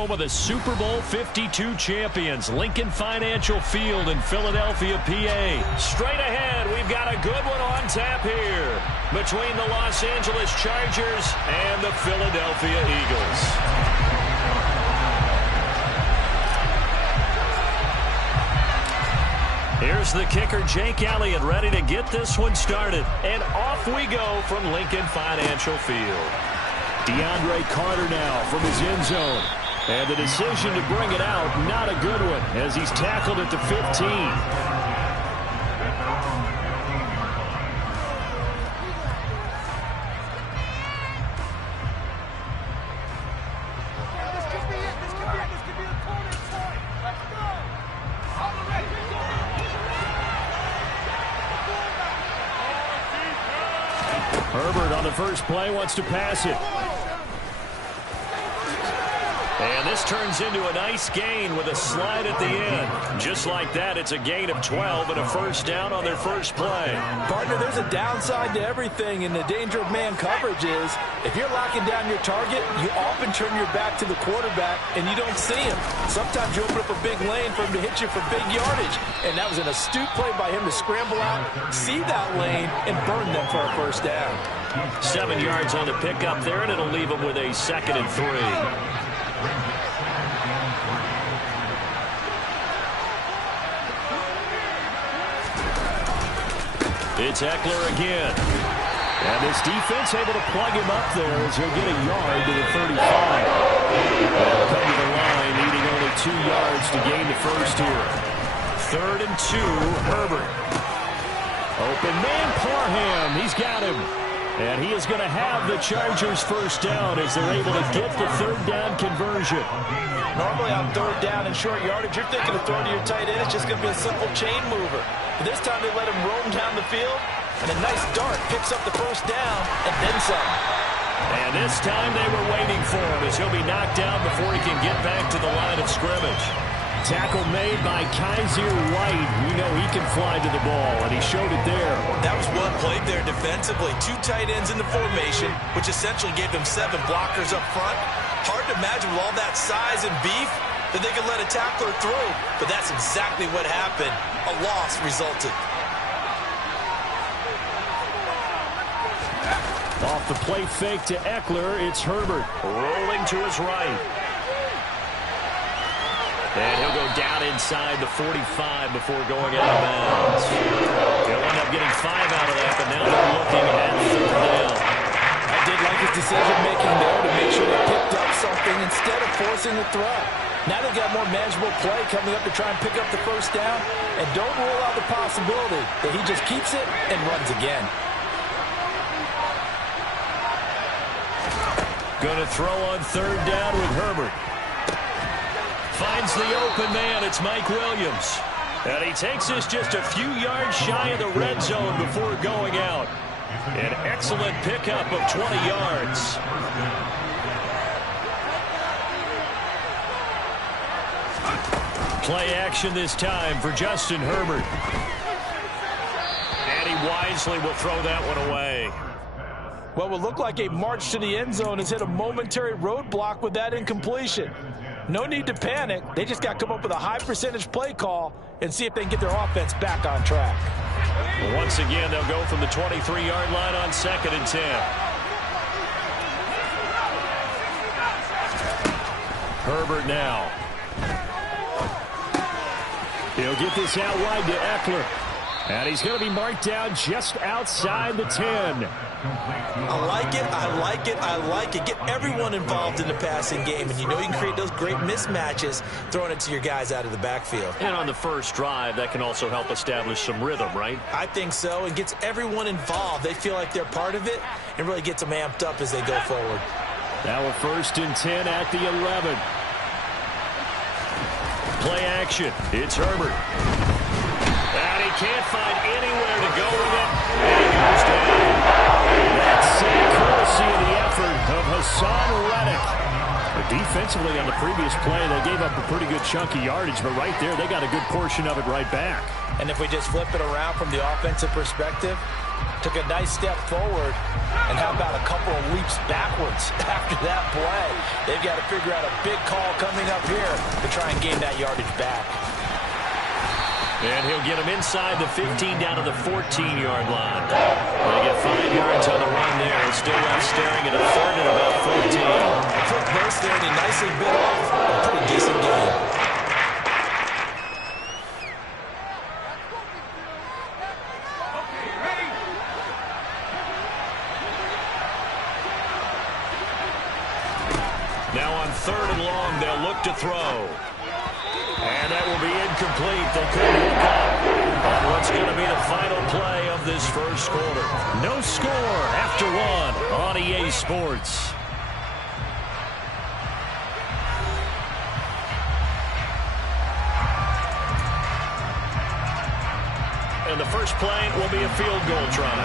home of the Super Bowl 52 champions, Lincoln Financial Field in Philadelphia, PA. Straight ahead, we've got a good one on tap here between the Los Angeles Chargers and the Philadelphia Eagles. Here's the kicker, Jake Elliott, ready to get this one started. And off we go from Lincoln Financial Field. DeAndre Carter now from his end zone. And the decision to bring it out, not a good one, as he's tackled at the 15. Herbert on the first play wants to pass it. And this turns into a nice gain with a slide at the end. Just like that, it's a gain of 12 and a first down on their first play. Partner, there's a downside to everything, and the danger of man coverage is if you're locking down your target, you often turn your back to the quarterback and you don't see him. Sometimes you open up a big lane for him to hit you for big yardage, and that was an astute play by him to scramble out, see that lane, and burn them for a first down. 7 yards on the pickup there, and it'll leave him with a 2nd and 3. It's Eckler again. And this defense able to plug him up there as he'll get a yard to the 35. They'll come to the line, needing only 2 yards to gain the first here. 3rd and 2, Herbert. Open man, Parham. He's got him. And he is going to have the Chargers first down as they're able to get the 3rd down conversion. Normally on 3rd down and short yardage, you're thinking of throwing to your tight end. It's just going to be a simple chain mover. But this time they let him roam down the field, and a nice dart picks up the first down and then some. And this time they were waiting for him as he'll be knocked down before he can get back to the line of scrimmage. Tackle made by Kaiser White. We know he can fly to the ball, and he showed it there. That was well played there defensively. 2 tight ends in the formation, which essentially gave them 7 blockers up front. Hard to imagine with all that size and beef that they could let a tackler through, but that's exactly what happened. A loss resulted. Off the play fake to Eckler, it's Herbert. Rolling to his right. And he'll go down inside the 45 before going out of bounds. He'll end up getting 5 out of that, but now they're looking at 3rd down. I did like his decision-making there to make sure they picked up something instead of forcing the throw. Now they've got more manageable play coming up to try and pick up the first down, and don't rule out the possibility that he just keeps it and runs again. Going to throw on 3rd down with Herbert. Finds the open man. It's Mike Williams. And he takes this just a few yards shy of the red zone before going out. An excellent pickup of 20 yards. Play action this time for Justin Herbert. And he wisely will throw that one away. What will look like a march to the end zone has hit a momentary roadblock with that incompletion. No need to panic. They just got to come up with a high percentage play call and see if they can get their offense back on track. Once again, they'll go from the 23-yard line on 2nd and 10. Herbert now. He'll get this out wide to Eckler. And he's going to be marked down just outside the 10. I like it, I like it, I like it. Get everyone involved in the passing game, and you know you can create those great mismatches throwing it to your guys out of the backfield. And on the first drive, that can also help establish some rhythm, right? I think so. It gets everyone involved. They feel like they're part of it and really gets them amped up as they go forward. Now a 1st and 10 at the 11. Play action. It's Herbert. And he can't find anywhere to go with it. And he goes down. That's courtesy of the effort of Hassan Reddick. But defensively on the previous play, they gave up a pretty good chunk of yardage, but right there, they got a good portion of it right back. And if we just flip it around from the offensive perspective, Took a nice step forward. And how about a couple of leaps backwards after that play? They've got to figure out a big call coming up here to try and gain that yardage back. And he'll get him inside the 15 down to the 14-yard line. They get 5 yards on the run there. Still left staring at a third and about 14. A quick burst there, and he nicely bit off a pretty decent game. Now on 3rd and long, they'll look to throw. And that will be incomplete. They couldn't look up on what's going to be the final play of this first quarter. No score after 1 on EA Sports. And the first play will be a field goal try.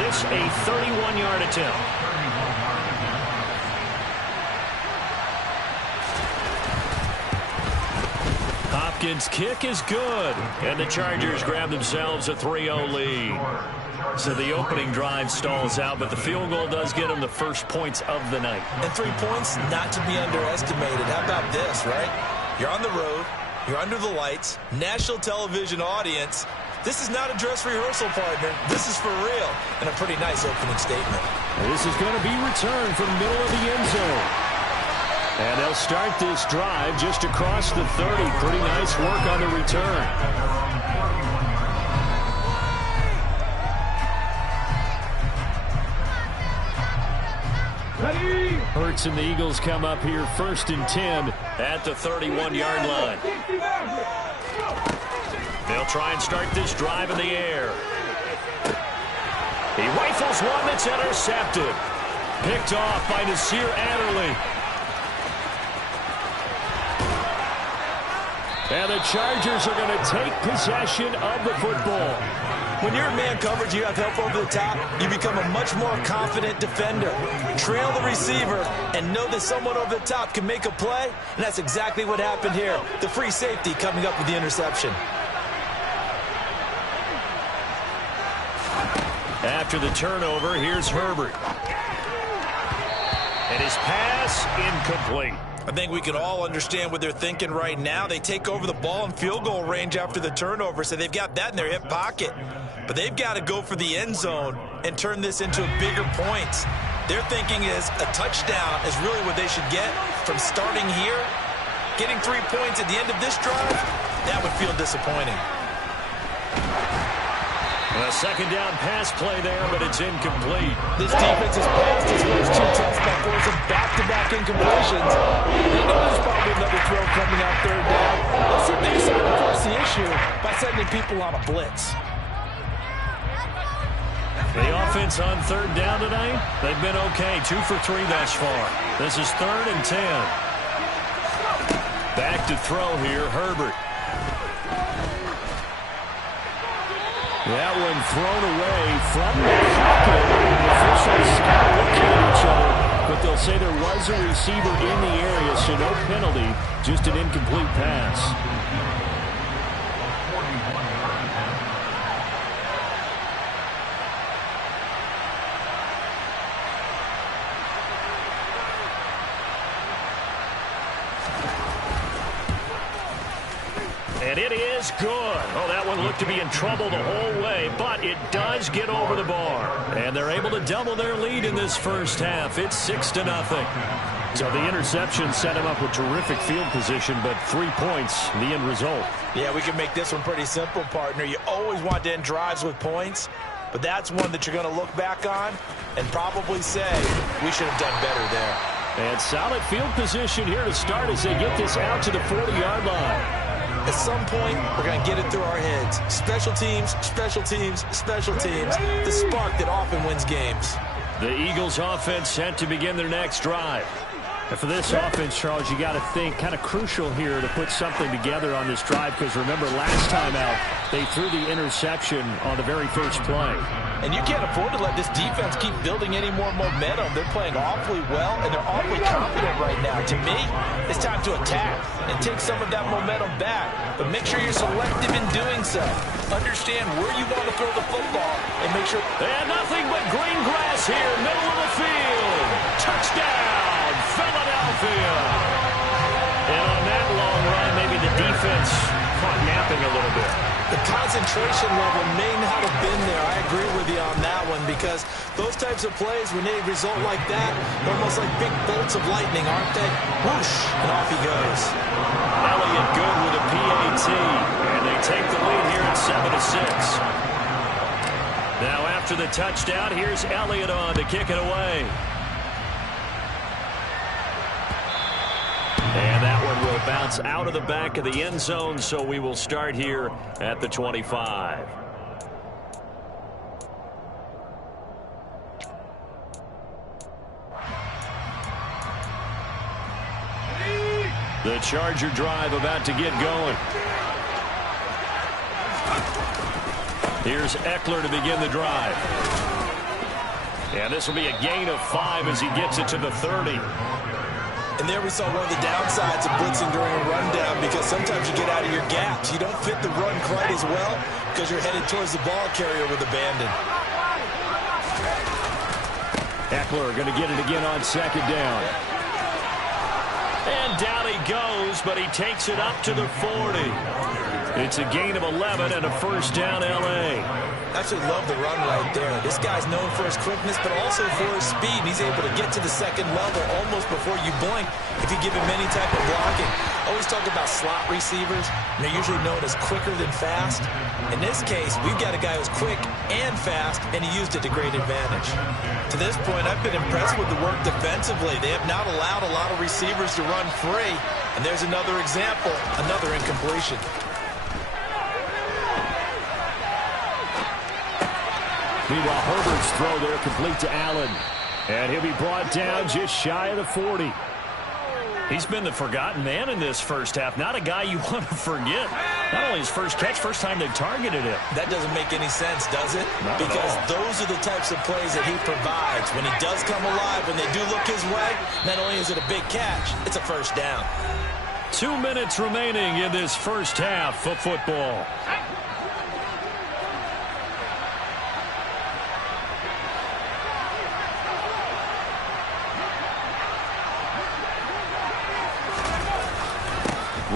This a 31-yard attempt. Hopkins' kick is good, and the Chargers grab themselves a 3-0 lead. So the opening drive stalls out, but the field goal does get them the first points of the night. And 3 points, not to be underestimated. How about this, right? You're on the road, you're under the lights, national television audience. This is not a dress rehearsal, partner. This is for real, and a pretty nice opening statement. This is going to be returned from the middle of the end zone. And they'll start this drive just across the 30. Pretty nice work on the return. Ready? Hurts and the Eagles come up here 1st and 10 at the 31-yard line. They'll try and start this drive in the air. He rifles one that's intercepted. Picked off by Nasir Adderley. And the Chargers are going to take possession of the football. When you're in man coverage, you have help over the top, you become a much more confident defender. Trail the receiver and know that someone over the top can make a play, and that's exactly what happened here. The free safety coming up with the interception. After the turnover, here's Herbert. And his pass incomplete. I think we can all understand what they're thinking right now. They take over the ball in field goal range after the turnover, so they've got that in their hip pocket. But they've got to go for the end zone and turn this into bigger points. Their thinking is a touchdown is really what they should get from starting here. Getting 3 points at the end of this drive, that would feel disappointing. A second down pass play there, but it's incomplete. This defense has passed its first 2 tests by forcing back-to-back incompletions. They know there's probably another throw coming out 3rd down. Let's see if they decide to force the issue by sending people on a blitz. The offense on 3rd down tonight, they've been okay. 2 for 3 thus far. This is 3rd and 10. Back to throw here, Herbert. That one thrown away from the pocket. The officials kind of looking at each other, but they'll say there was a receiver in the area, so no penalty, just an incomplete pass. And it is good. Oh, that one looked to be in trouble the whole way, but it does get over the bar. And they're able to double their lead in this first half. It's 6-0. So the interception set him up with terrific field position, but 3 points, the end result. Yeah, we can make this one pretty simple, partner. You always want to end drives with points, but that's one that you're going to look back on and probably say, we should have done better there. And solid field position here to start as they get this out to the 40-yard line. At some point, we're going to get it through our heads. Special teams, special teams, special teams. The spark that often wins games. The Eagles offense set to begin their next drive. And for this offense, Charles, you got to think kind of crucial here to put something together on this drive, because remember last time out, they threw the interception on the very first play. And you can't afford to let this defense keep building any more momentum. They're playing awfully well, and they're awfully confident right now. To me, it's time to attack and take some of that momentum back. But make sure you're selective in doing so. Understand where you want to throw the football and make sure. And nothing but green grass here, middle of the field. Touchdown, Philadelphia. And on that long run, maybe the defense caught napping a little bit. The concentration level may not have been there. I agree with you on that one, because those types of plays, when they result like that, they're almost like big bolts of lightning, aren't they? Whoosh, and off he goes. Elliott good with a PAT, and they take the lead here at 7-6. Now after the touchdown, here's Elliott on to kick it away. And that one will bounce out of the back of the end zone, so we will start here at the 25. The Charger drive about to get going. Here's Eckler to begin the drive. And this will be a gain of 5 as he gets it to the 30. And there we saw one of the downsides of blitzing during a rundown, because sometimes you get out of your gaps. You don't fit the run quite as well because you're headed towards the ball carrier with abandon. Eckler going to get it again on second down. And down he goes, but he takes it up to the 40. It's a gain of 11 and a first down, L.A. Absolutely love the run right there. This guy's known for his quickness, but also for his speed. He's able to get to the second level almost before you blink if you give him any type of blocking. Always talk about slot receivers, and they're usually known as quicker than fast. In this case, we've got a guy who's quick and fast, and he used it to great advantage. To this point, I've been impressed with the work defensively. They have not allowed a lot of receivers to run free, and there's another example, another incompletion. Meanwhile, Herbert's throw there complete to Allen. And he'll be brought down just shy of the 40. He's been the forgotten man in this first half. Not a guy you want to forget. Not only his first catch, first time they've targeted him. That doesn't make any sense, does it? Not because those are the types of plays that he provides. When he does come alive, when they do look his way, not only is it a big catch, it's a first down. 2 minutes remaining in this first half of football.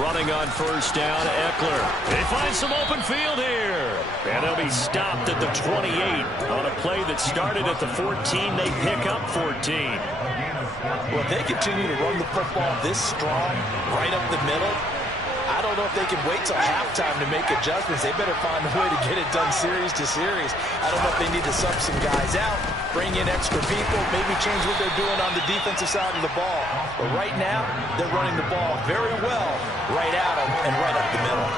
Running on first down, Eckler. They find some open field here. And they'll be stopped at the 28 on a play that started at the 14. They pick up 14. Well, if they continue to run the football this strong, right up the middle, I don't know if they can wait till halftime to make adjustments. They better find a way to get it done series to series. I don't know if they need to sub some guys out, bring in extra people, maybe change what they're doing on the defensive side of the ball. But right now, they're running the ball very well right at them and right up the middle.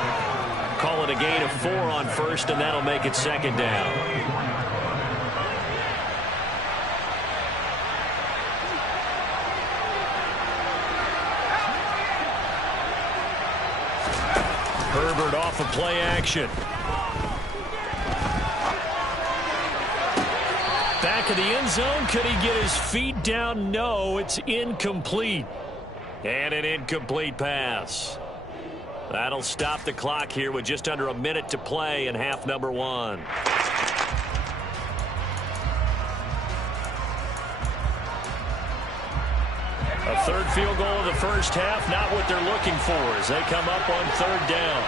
Call it a gain of 4 on first, and that'll make it second down. Herbert off of play action. Back of the end zone. Could he get his feet down? No, it's incomplete. And an incomplete pass. That'll stop the clock here with just under a minute to play in half number 1. A third field goal of the first half, not what they're looking for as they come up on third down.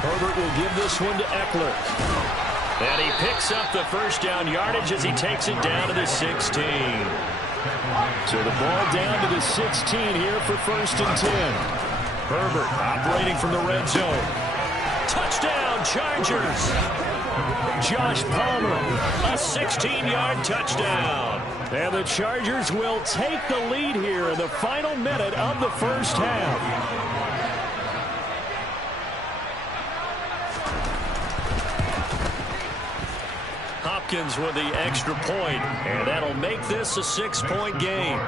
Herbert will give this one to Eckler. And he picks up the first down yardage as he takes it down to the 16. So the ball down to the 16 here for first and 10. Herbert operating from the red zone. Touchdown, Chargers. Josh Palmer, a 16-yard touchdown. And the Chargers will take the lead here in the final minute of the first half. Hopkins with the extra point, and that'll make this a 6-point game.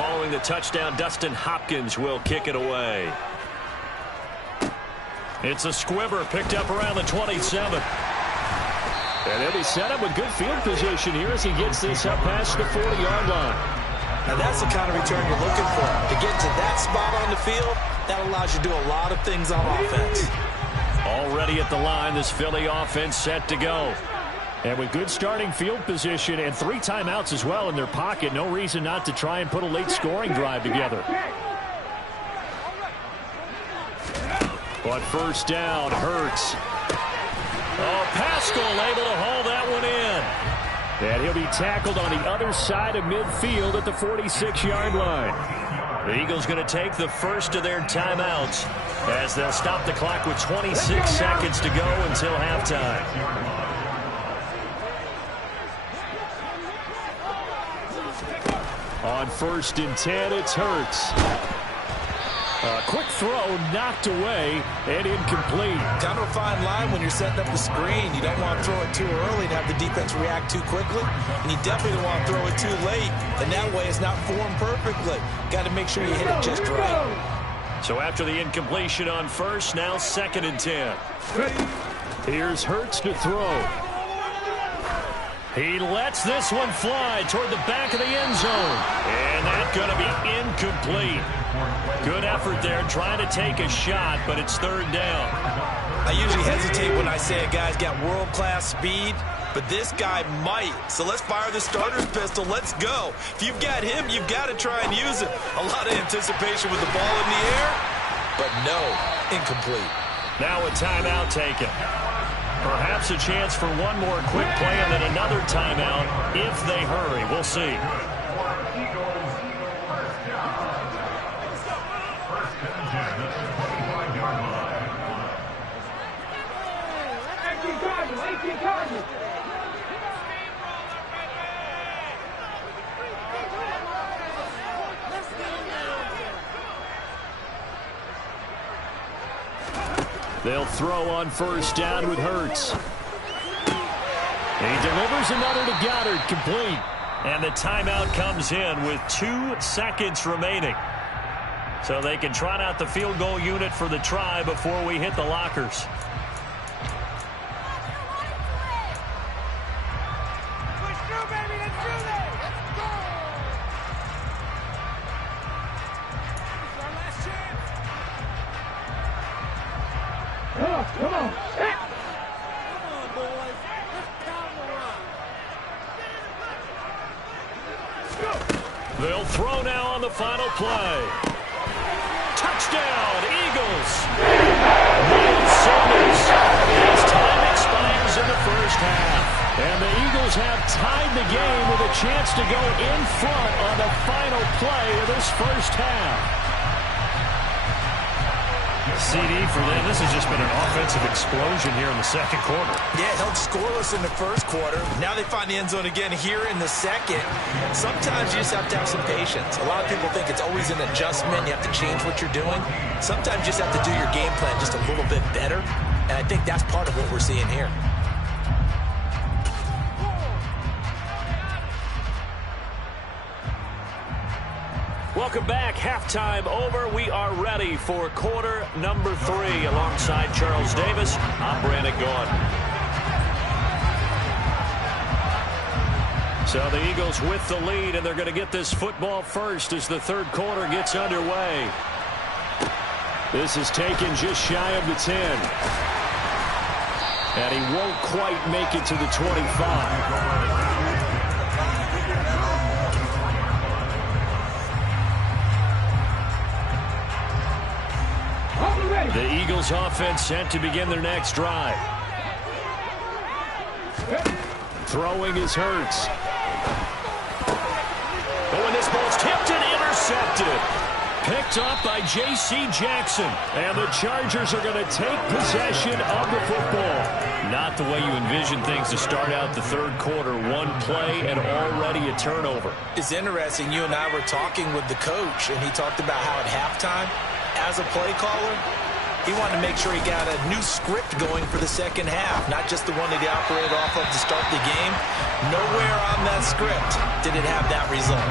following the touchdown, Dustin Hopkins will kick it away. It's a squibber picked up around the 27. And he'll be set up with good field position here as he gets this up past the 40-yard line. Now that's the kind of return you're looking for. To get to that spot on the field, that allows you to do a lot of things on offense. Already at the line, this Philly offense set to go. And with good starting field position and 3 timeouts as well in their pocket, no reason not to try and put a late scoring drive together. But first down, Hurts. Oh, Pascal able to haul that one in. And he'll be tackled on the other side of midfield at the 46-yard line. The Eagles going to take the first of their timeouts as they'll stop the clock with 26 seconds to go until halftime. On 1st and 10, it's Hurts. A quick throw knocked away and incomplete. Kind of a fine line when you're setting up the screen. You don't want to throw it too early and have the defense react too quickly. And you definitely don't want to throw it too late. And that way it's not formed perfectly. Got to make sure you hit it just right. So after the incompletion on first, now 2nd and 10. Here's Hurts to throw. He lets this one fly toward the back of the end zone. And that's going to be incomplete. Good effort there trying to take a shot, but it's 3rd down. I usually hesitate when I say a guy's got world-class speed, but this guy might. So let's fire the starter's pistol. Let's go. If you've got him, you've got to try and use it. A lot of anticipation with the ball in the air, but no, incomplete. Now a timeout taken. Perhaps a chance for one more quick play and then another timeout if they hurry. We'll see. They'll throw on 1st down with Hurts. He delivers another to Goddard, complete. And the timeout comes in with 2 seconds remaining. So they can trot out the field goal unit for the try before we hit the lockers. Come on. They'll throw now on the final play. Touchdown, Eagles. Miles Sanders. As time expires in the first half. And the Eagles have tied the game with a chance to go in front on the final play of this first half. CD for them. This has just been an offensive explosion here in the 2nd quarter. Yeah, held scoreless in the 1st quarter. Now they find the end zone again here in the 2nd. Sometimes you just have to have some patience. A lot of people think it's always an adjustment. You have to change what you're doing. Sometimes you just have to do your game plan just a little bit better. And I think that's part of what we're seeing here. Welcome back. Halftime over. We are ready for quarter number 3. Alongside Charles Davis, I'm Brandon Gaughan. So the Eagles with the lead, and they're going to get this football first as the 3rd quarter gets underway. This is taken just shy of the 10. And he won't quite make it to the 25. The Eagles offense set to begin their next drive. Throwing is Hurts. Oh, and this ball's tipped and intercepted. Picked up by J.C. Jackson. And the Chargers are going to take possession of the football. Not the way you envision things to start out the 3rd quarter. One play and already a turnover. It's interesting. You and I were talking with the coach, and he talked about how at halftime, as a play caller, He wanted to make sure he got a new script going for the second half, not just the one that he operated off of to start the game. Nowhere on that script did it have that result.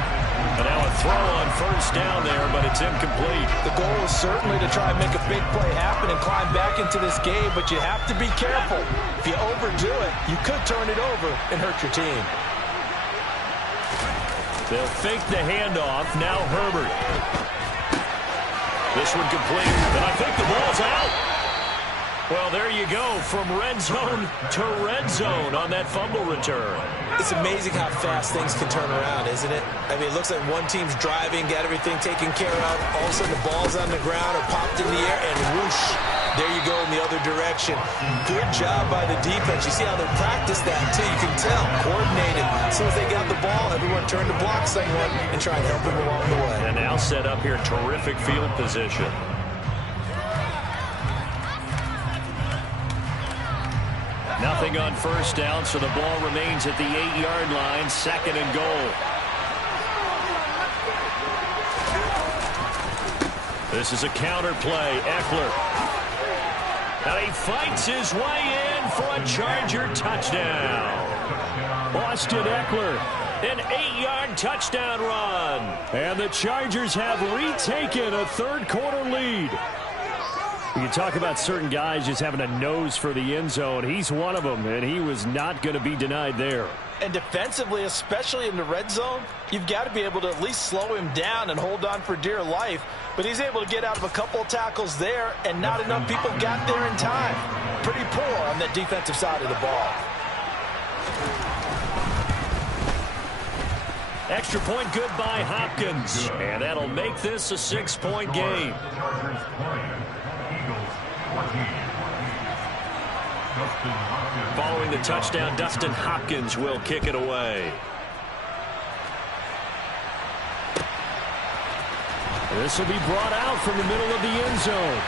And now a throw on first down there, but it's incomplete. The goal is certainly to try and make a big play happen and climb back into this game, but you have to be careful. If you overdo it, you could turn it over and hurt your team. They'll fake the handoff. Now Herbert. This one complete, and I think the ball's out. Well, there you go, from red zone to red zone on that fumble return. It's amazing how fast things can turn around, isn't it? I mean, it looks like one team's driving, got everything taken care of. All of a sudden, the ball's on the ground or popped in the air, and whoosh, there you go in the other direction. Good job by the defense. You see how they practice that, too. You can tell, coordinated. As soon as they got the ball, everyone turned to block someone and try and help them along the way. And now set up here, terrific field position. Nothing on first down, so the ball remains at the 8-yard line, 2nd and goal. This is a counter play. Eckler. And he fights his way in for a Charger touchdown. Austin Eckler, an 8-yard touchdown run. And the Chargers have retaken a third-quarter lead. You talk about certain guys just having a nose for the end zone. He's one of them, and he was not going to be denied there. And defensively, especially in the red zone, you've got to be able to at least slow him down and hold on for dear life. But he's able to get out of a couple of tackles there, and not enough people got there in time. Pretty poor on that defensive side of the ball. Extra point good by Hopkins. And that'll make this a 6-point game. Following the touchdown, Dustin Hopkins will kick it away. This will be brought out from the middle of the end zone.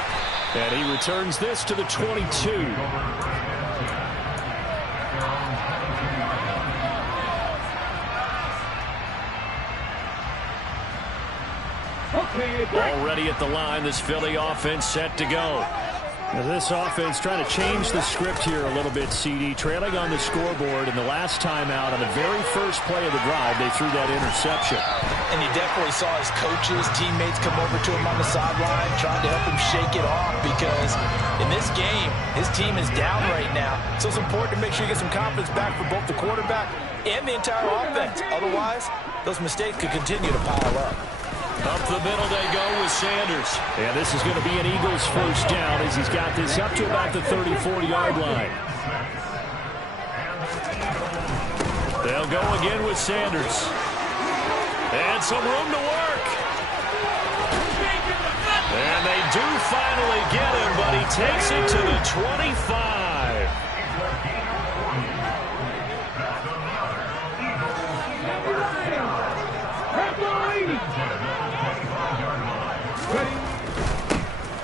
And he returns this to the 22. Already at the line, this Philly offense set to go. Now this offense trying to change the script here a little bit, CD. Trailing on the scoreboard, and the last time out on the very first play of the drive, they threw that interception. And you definitely saw his coaches, teammates come over to him on the sideline, trying to help him shake it off, because in this game, his team is down right now. So it's important to make sure you get some confidence back for both the quarterback and the entire offense. Otherwise, those mistakes could continue to pile up. Up the middle they go with Sanders. And this is going to be an Eagles first down as he's got this up to about the 34-yard line. They'll go again with Sanders. And some room to work. And they do finally get him, but he takes it to the 25.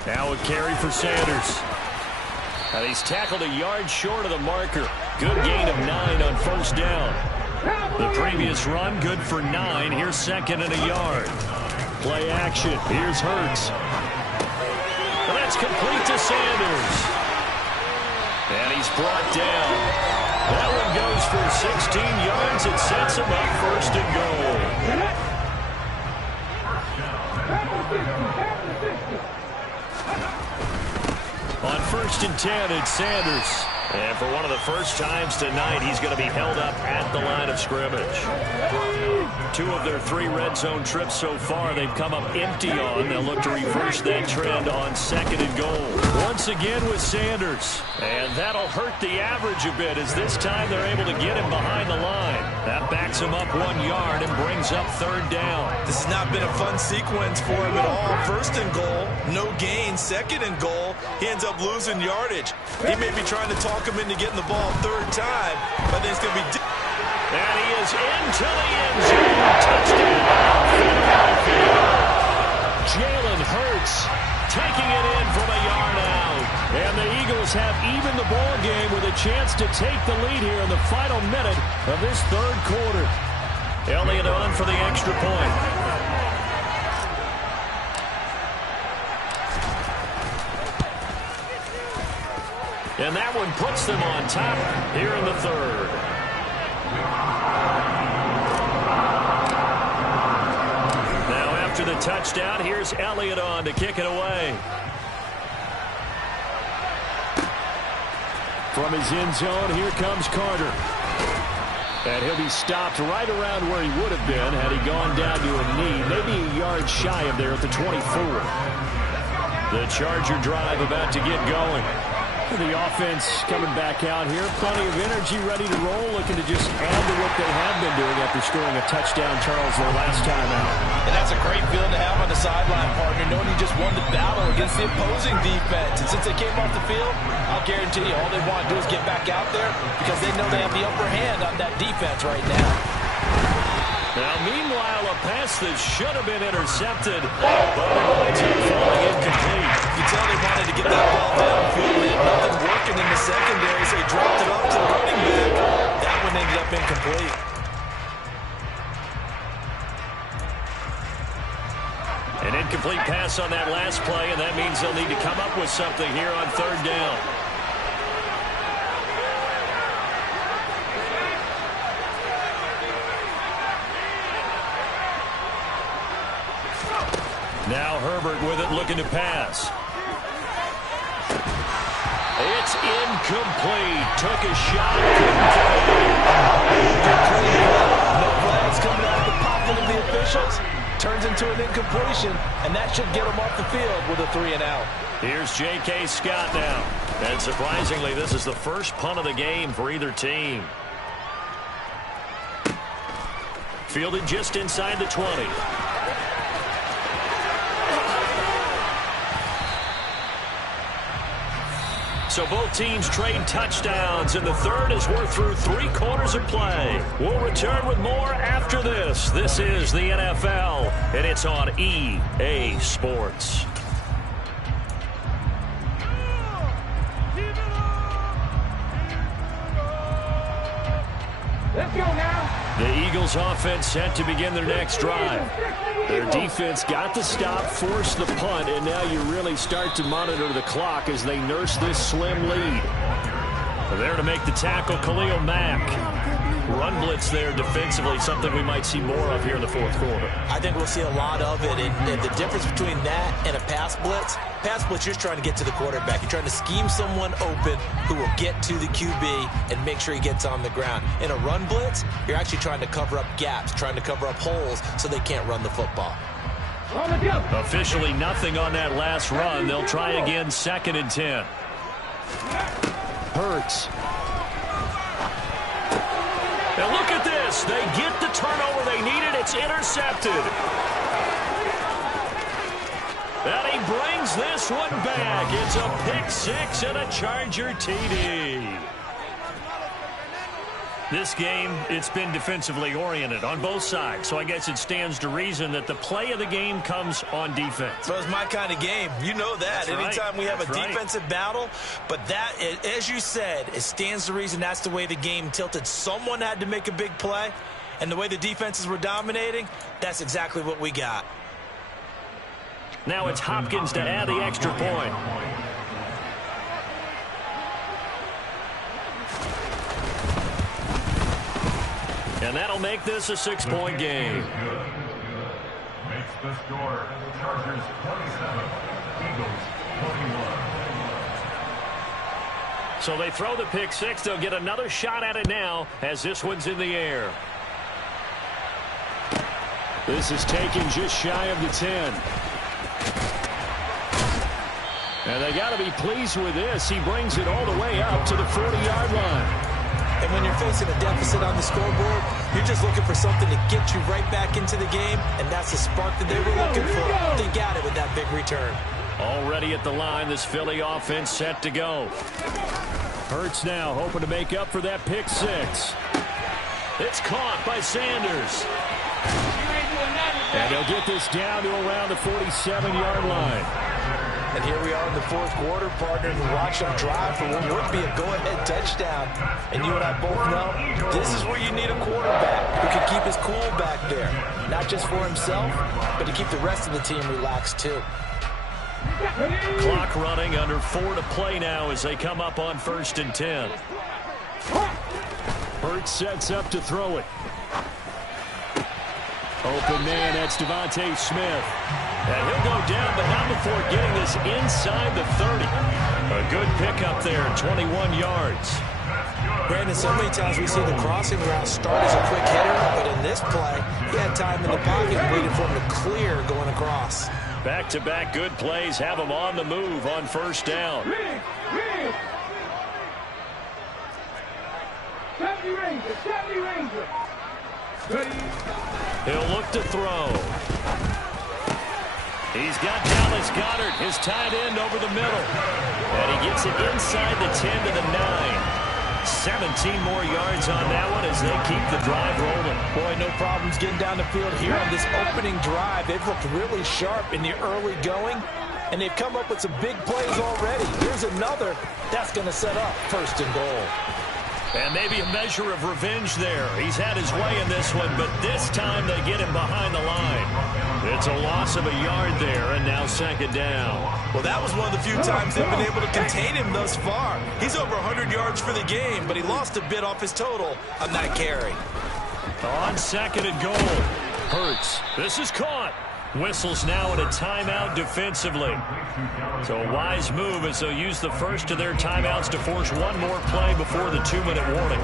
Now a carry for Sanders. And he's tackled a yard short of the marker. Good gain of 9 on first down. The previous run, good for 9. Here's 2nd and a yard. Play action. Here's Hurts. And that's complete to Sanders. And he's brought down. That one goes for 16 yards. It sets him up 1st and goal. On 1st and 10, it's Sanders. And for one of the first times tonight, he's going to be held up at the line of scrimmage. 2 of their 3 red zone trips so far, they've come up empty on. They'll look to reverse that trend on 2nd and goal. Once again with Sanders. And that'll hurt the average a bit, as this time they're able to get him behind the line. That backs him up 1 yard and brings up 3rd down. This has not been a fun sequence for him at all. 1st and goal, no gain. 2nd and goal, he ends up losing yardage. He may be trying to talk him into getting the ball 3rd time, but then it's going to be... And he is into the end zone. Touchdown, Philadelphia. Jalen Hurts taking it in from a yard out. And the Eagles have even the ball game with a chance to take the lead here in the final minute of this 3rd quarter. Elliott on for the extra point. And that one puts them on top here in the third. Now after the touchdown, here's Elliott on to kick it away. From his end zone, here comes Carter. And he'll be stopped right around where he would have been had he gone down to a knee, maybe a yard shy of there at the 24. The Charger drive about to get going. The offense coming back out here. Plenty of energy, ready to roll, looking to just add to what they have been doing after scoring a touchdown, Charles, their last time out. And that's a great feeling to have on the sideline, partner, knowing you just won the battle against the opposing defense. And since they came off the field, I'll guarantee you all they want to do is get back out there because they know they have the upper hand on that defense right now. Now, meanwhile, a pass that should have been intercepted, but it winds up falling incomplete. You tell they wanted to get that ball downfield. They had nothing working in the secondary, so they dropped it off to the running back. That one ended up incomplete. An incomplete pass on that last play, and that means they'll need to come up with something here on third down. Now Herbert with it, looking to pass. It's incomplete. Took a shot. No flags coming out of the pocket of the officials. Turns into an incompletion, and that should get him off the field with a 3-and-out. Here's J.K. Scott now. And surprisingly, this is the first punt of the game for either team. Fielded just inside the 20. So both teams trade touchdowns, and the third as we're through 3 quarters of play. We'll return with more after this. This is the NFL, and it's on EA Sports. Let's go now. The Eagles offense set to begin their next drive. Their defense got the stop, forced the punt, and now you really start to monitor the clock as they nurse this slim lead. There to make the tackle, Khalil Mack. Run blitz there defensively, something we might see more of here in the fourth quarter. I think we'll see a lot of it, and the difference between that and a pass blitz, you're trying to get to the quarterback. You're trying to scheme someone open who will get to the QB and make sure he gets on the ground. In a run blitz, you're actually trying to cover up gaps, trying to cover up holes so they can't run the football. Officially nothing on that last run. They'll try again, 2nd and 10. Hurts. Now look at this. They get the turnover they needed. It's intercepted. And he brings this one back. It's a pick 6 and a Charger TD. This game, it's been defensively oriented on both sides, so I guess it stands to reason that the play of the game comes on defense. So it's my kind of game. You know that. That's Anytime right. we have That's a defensive battle, but that, as you said, it stands to reason that's the way the game tilted. Someone had to make a big play, and the way the defenses were dominating, that's exactly what we got. Now it's Hopkins to add the extra point. And that'll make this a 6-point game. Makes the score Chargers 27, Eagles 21. So they throw the pick 6. They'll get another shot at it now as this one's in the air. This is taken just shy of the 10. And they got to be pleased with this. He brings it all the way up to the 40-yard line. And when you're facing a deficit on the scoreboard, you're just looking for something to get you right back into the game, and that's the spark that they were looking for. They got it with that big return. Already at the line, this Philly offense set to go. Hurts now, hoping to make up for that pick 6. It's caught by Sanders. And he'll get this down to around the 47-yard line. And here we are in the fourth quarter, partner, and watch them drive for what would be a go-ahead touchdown. And you and I both know this is where you need a quarterback who can keep his cool back there. Not just for himself, but to keep the rest of the team relaxed too. Clock running, under 4 to play now as they come up on 1st and 10. Hurts sets up to throw it. Open man, that's Devontae Smith. And he'll go down, but not before getting this inside the 30. A good pickup there, 21 yards. Brandon, so many times we see the crossing route start as a quick hitter, but in this play, he had time in the pocket waiting for him to clear going across. Back-to-back good plays have him on the move on 1st down. He'll look to throw. He's got Dallas Goedert, his tight end, over the middle. And he gets it inside the 10 to the 9. 17 more yards on that one as they keep the drive rolling. Boy, no problems getting down the field here on this opening drive. They've looked really sharp in the early going, and they've come up with some big plays already. Here's another that's going to set up 1st and goal. And maybe a measure of revenge there. He's had his way in this one, but this time they get him behind the line. It's a loss of a yard there, and now 2nd down. Well, that was one of the few times they've been able to contain him thus far. He's over 100 yards for the game, but he lost a bit off his total on that carry. On 2nd and goal. Hurts. This is caught. Whistles now at a timeout defensively. So a wise move as they'll use the first of their timeouts to force one more play before the 2-minute warning.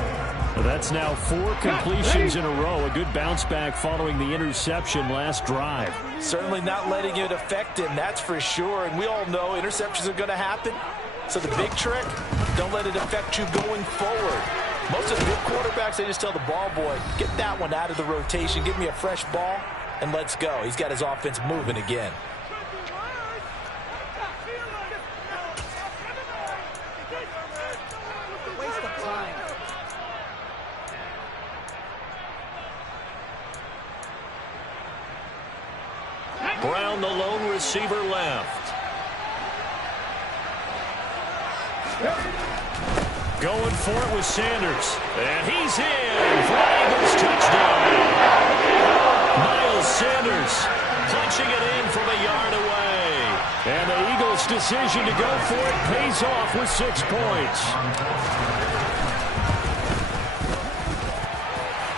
Well, that's now 4 completions in a row. A good bounce back following the interception last drive. Certainly not letting it affect him, that's for sure. And we all know interceptions are going to happen. So the big trick, don't let it affect you going forward. Most of the good quarterbacks, they just tell the ball boy, get that one out of the rotation, give me a fresh ball, and let's go. He's got his offense moving again. Brown, the lone receiver, left. Going for it with Sanders. And he's in for Eagles touchdown. Miles Sanders punching it in from a yard away. And the Eagles' decision to go for it pays off with 6 points.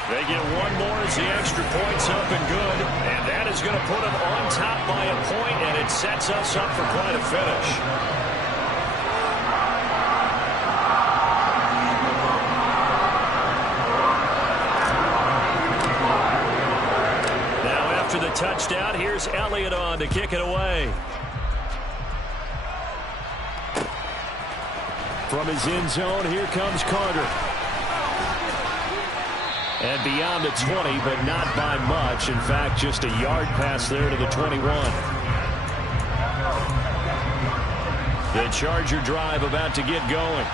They get one more as the extra point's up and good. And that is going to put them on top by a point, and it sets us up for quite a finish. Now after the touchdown, here's Elliott on to kick it away. From his end zone, here comes Carter. And beyond the 20, but not by much. In fact, just a yard pass there to the 21. The Charger drive about to get going.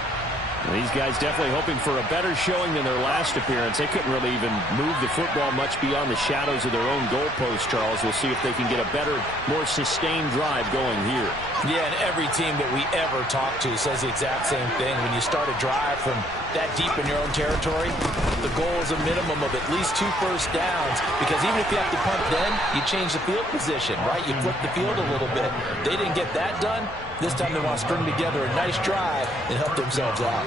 These guys definitely hoping for a better showing than their last appearance. They couldn't really even move the football much beyond the shadows of their own goalpost, Charles. We'll see if they can get a better, more sustained drive going here. Yeah, and every team that we ever talk to says the exact same thing. When you start a drive from that deep in your own territory, the goal is a minimum of at least 2 first downs, because even if you have to punt then, you change the field position, right? You flip the field a little bit. They didn't get that done. This time they want to string together a nice drive and help themselves out.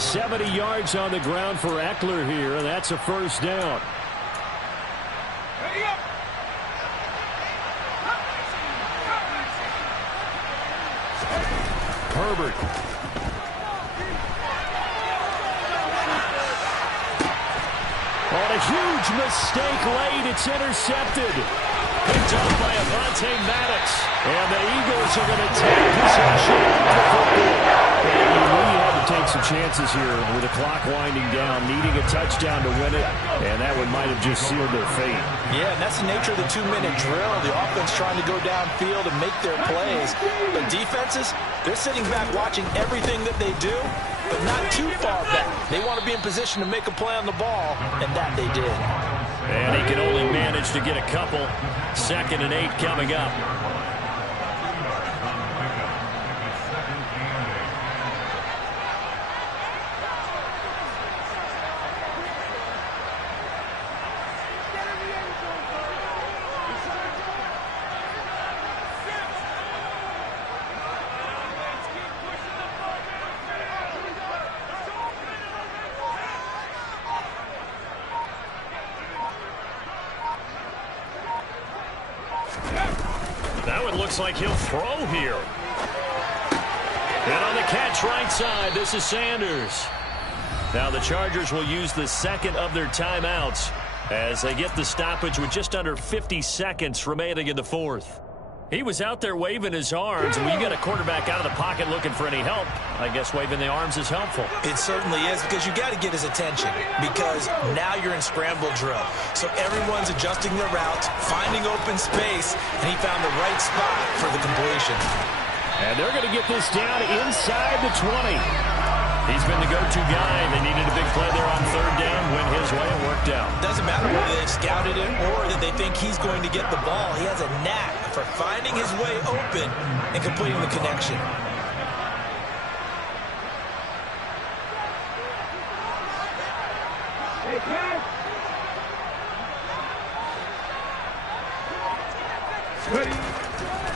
70 yards on the ground for Eckler here, and that's a first down. Herbert. On a huge mistake late, it's intercepted. Picked up by Avonte Maddox. And the Eagles are going to take possession of the football. You had to take some chances here with the clock winding down, needing a touchdown to win it, and that one might have just sealed their fate. Yeah, and that's the nature of the 2-minute drill. The offense trying to go downfield and make their plays. But defenses, they're sitting back watching everything that they do, but not too far back. They want to be in position to make a play on the ball, and that they did. And he can only manage to get a couple. 2nd and 8 coming up. looks like he'll throw here. And on the catch right side, this is Sanders. Now the Chargers will use the second of their timeouts as they get the stoppage with just under 50 seconds remaining in the fourth. He was out there waving his arms, and when you get a quarterback out of the pocket looking for any help, I guess waving the arms is helpful. It certainly is, because you got to get his attention, because now you're in scramble drill. So everyone's adjusting their routes, finding open space, and he found the right spot for the completion. And they're going to get this down inside the 20. He's been the go-to guy. They needed a big play there on third down. Went his way and worked out. Doesn't matter whether they've scouted him or that they think he's going to get the ball. He has a knack for finding his way open and completing the connection.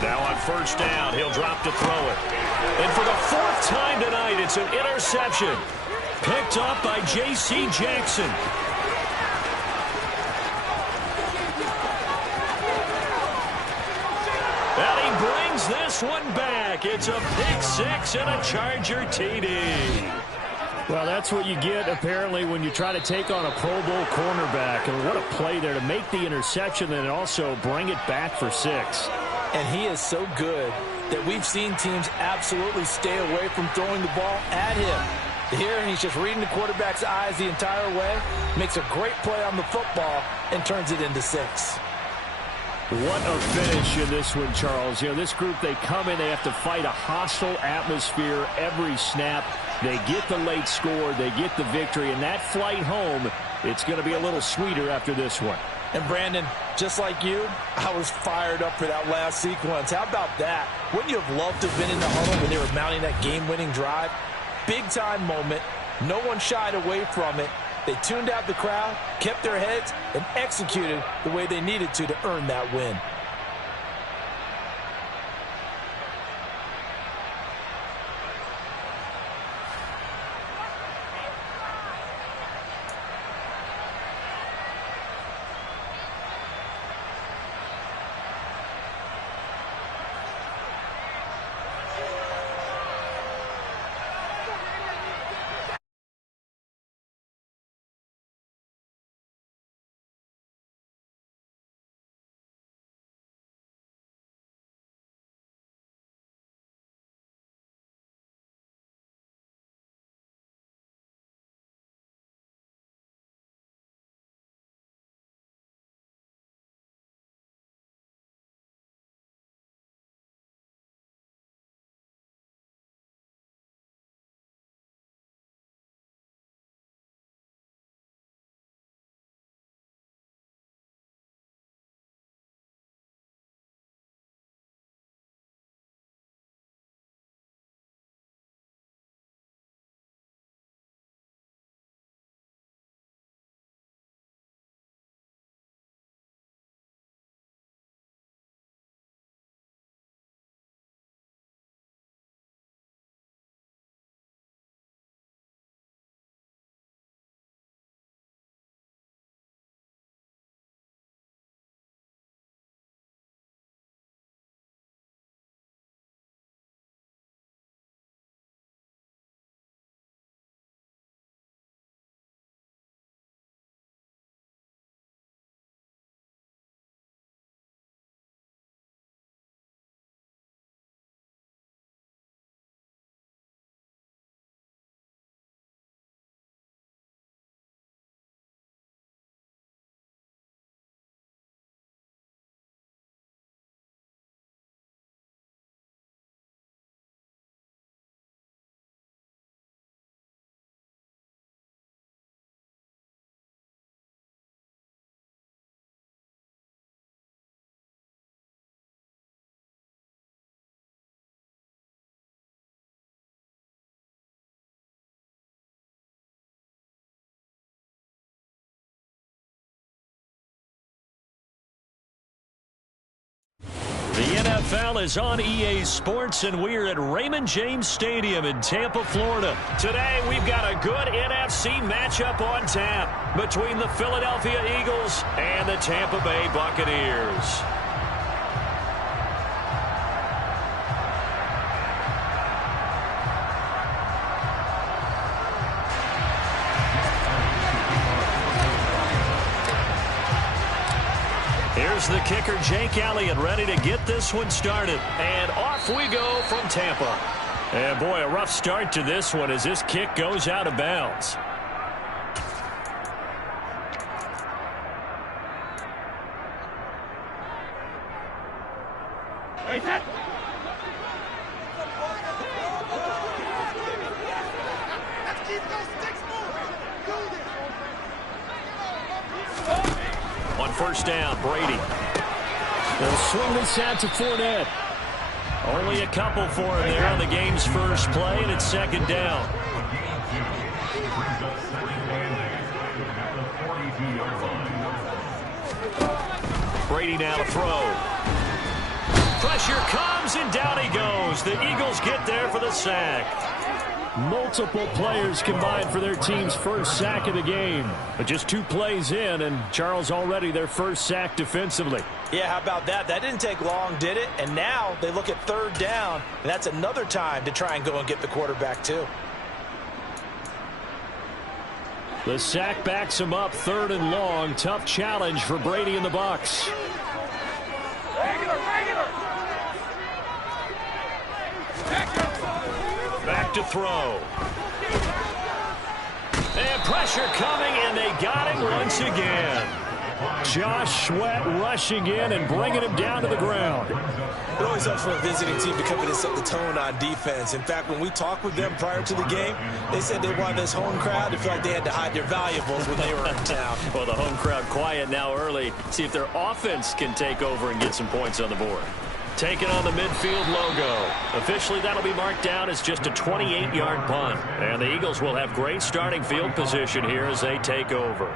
Now on first down, he'll drop to throw it. And for the fourth time tonight, it's an interception. Picked up by J.C. Jackson. And he brings this one back. It's a pick six and a Charger TD. Well, that's what you get, apparently, when you try to take on a Pro Bowl cornerback. And what a play there to make the interception and also bring it back for six. And he is so good that we've seen teams absolutely stay away from throwing the ball at him. Here, he's just reading the quarterback's eyes the entire way, makes a great play on the football, and turns it into six. What a finish in this one, Charles. You know, this group, they come in, they have to fight a hostile atmosphere every snap. They get the late score, they get the victory, and that flight home, it's going to be a little sweeter after this one. And Brandon, just like you, I was fired up for that last sequence. How about that? Wouldn't you have loved to have been in the huddle when they were mounting that game-winning drive? Big-time moment. No one shied away from it. They tuned out the crowd, kept their heads, and executed the way they needed to earn that win. The NFL is on EA Sports, and we're at Raymond James Stadium in Tampa, Florida. Today, we've got a good NFC matchup on tap between the Philadelphia Eagles and the Tampa Bay Buccaneers. Here's the kicker, Jake Elliott, ready to get this one started. And off we go from Tampa. And boy, a rough start to this one as this kick goes out of bounds. On first down, Brady. They'll swing this out to Fournette. Only a couple for him there on the game's first play, and it's second down. Brady now to throw. Pressure comes, and down he goes. The Eagles get there for the sack. Multiple players combined for their team's first sack of the game. But just 2 plays in, and Charles already their first sack defensively. Yeah, how about that? That didn't take long, did it? And now they look at third down, and that's another time to try and go and get the quarterback too. The sack backs him up, 3rd and long. Tough challenge for Brady and the Bucs. Back to throw. And pressure coming, and they got him once again. Josh Sweat rushing in and bringing him down to the ground. It always helps for a visiting team to come in and set the tone on defense. In fact, when we talked with them prior to the game, they said they wanted this home crowd to feel like they had to hide their valuables when they were in town. Well, the home crowd quiet now early. See if their offense can take over and get some points on the board. Taking on the midfield logo. Officially, that'll be marked down as just a 28-yard punt. And the Eagles will have great starting field position here as they take over.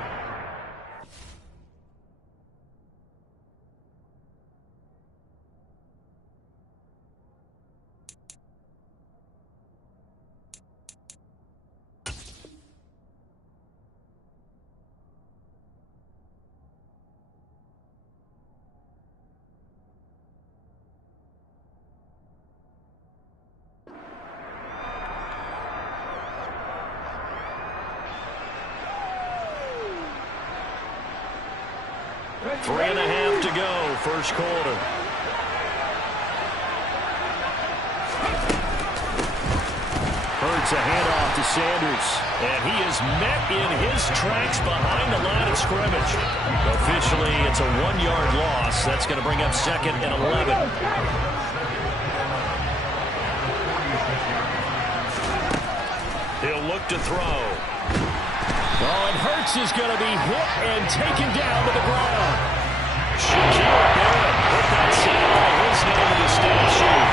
Three and a half to go, first quarter. Hurts a handoff to Sanders. And he is met in his tracks behind the line of scrimmage. Officially, it's a 1-yard loss. That's going to bring up 2nd and 11. He'll look to throw. Oh, and Hurts is going to be hit and taken down to the ground. Shaquille Barrett put that sack by his name in the stat sheet.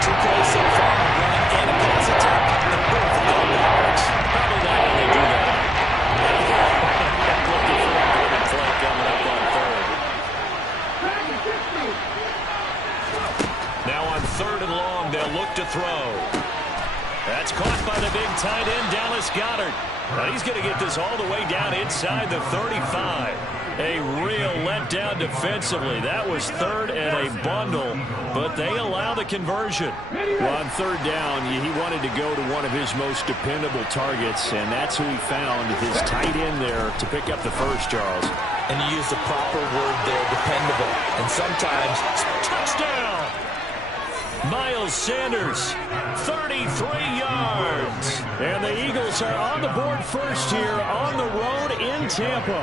2 plays so far, running and a pass attempt, and both have gone backwards. Probably not when they do that. Looking for a good play coming up on 3rd. Now on 3rd and long, they'll look to throw. That's caught by the big tight end, Dallas Goedert. Now he's going to get this all the way down inside the 35. A real letdown defensively. That was 3rd and a bundle, but they allow the conversion. Well, on 3rd down, he wanted to go to one of his most dependable targets, and that's who he found, his tight end there, to pick up the first, Charles. And you used the proper word there, dependable. And sometimes, touchdown! Miles Sanders, 33 yards. And the Eagles are on the board first here on the road in Tampa.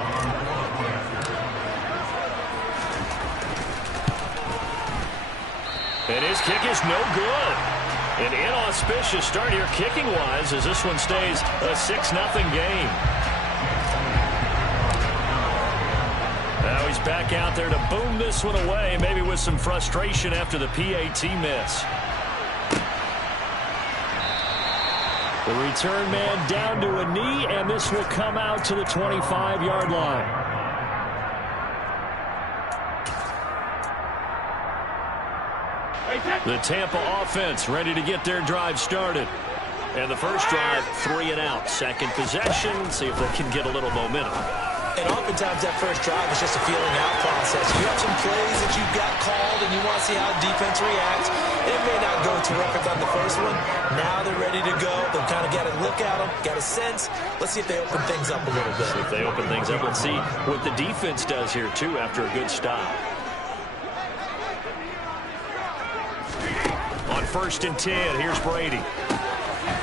And his kick is no good. An inauspicious start here kicking-wise as this one stays a 6-0 game. Now he's back out there to boom this one away, maybe with some frustration after the PAT miss. The return man down to a knee, and this will come out to the 25-yard line. The Tampa offense ready to get their drive started. And the first drive, 3 and out. Second possession, see if they can get a little momentum. And oftentimes that first drive is just a feeling out process. You have some plays that you've got called and you want to see how defense reacts. It may not go terrific on the first one. Now they're ready to go. They've kind of got a look at them, got a sense. Let's see if they open things up a little bit. See if they open things up. Let's see what the defense does here, too, after a good stop. 1st and 10. Here's Brady.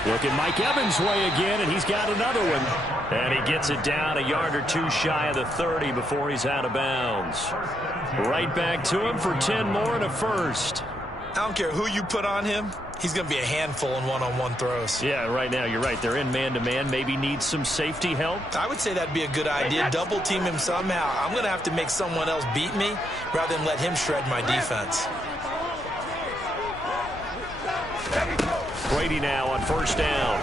Looking Mike Evans' way again, and he's got another one. And he gets it down a yard or two shy of the 30 before he's out of bounds. Right back to him for 10 more and a first. I don't care who you put on him. He's going to be a handful in one-on-one throws. Yeah, right now you're right. They're in man-to-man. Maybe needs some safety help. I would say that'd be a good idea. Double team him somehow. I'm going to have to make someone else beat me rather than let him shred my defense. Brady now on 1st down.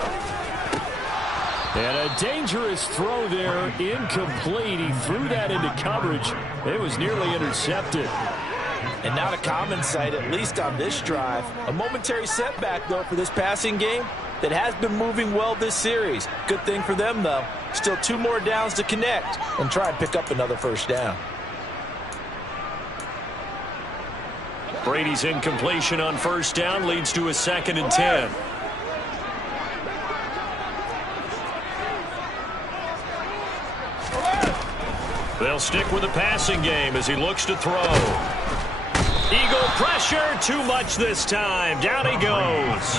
And a dangerous throw there, incomplete. He threw that into coverage. It was nearly intercepted. And not a common sight, at least on this drive. A momentary setback, though, for this passing game that has been moving well this series. Good thing for them, though. Still 2 more downs to connect and try and pick up another 1st down. Brady's incompletion on 1st down leads to a 2nd and 10. They'll stick with the passing game as he looks to throw. Eagle pressure, too much this time. Down he goes.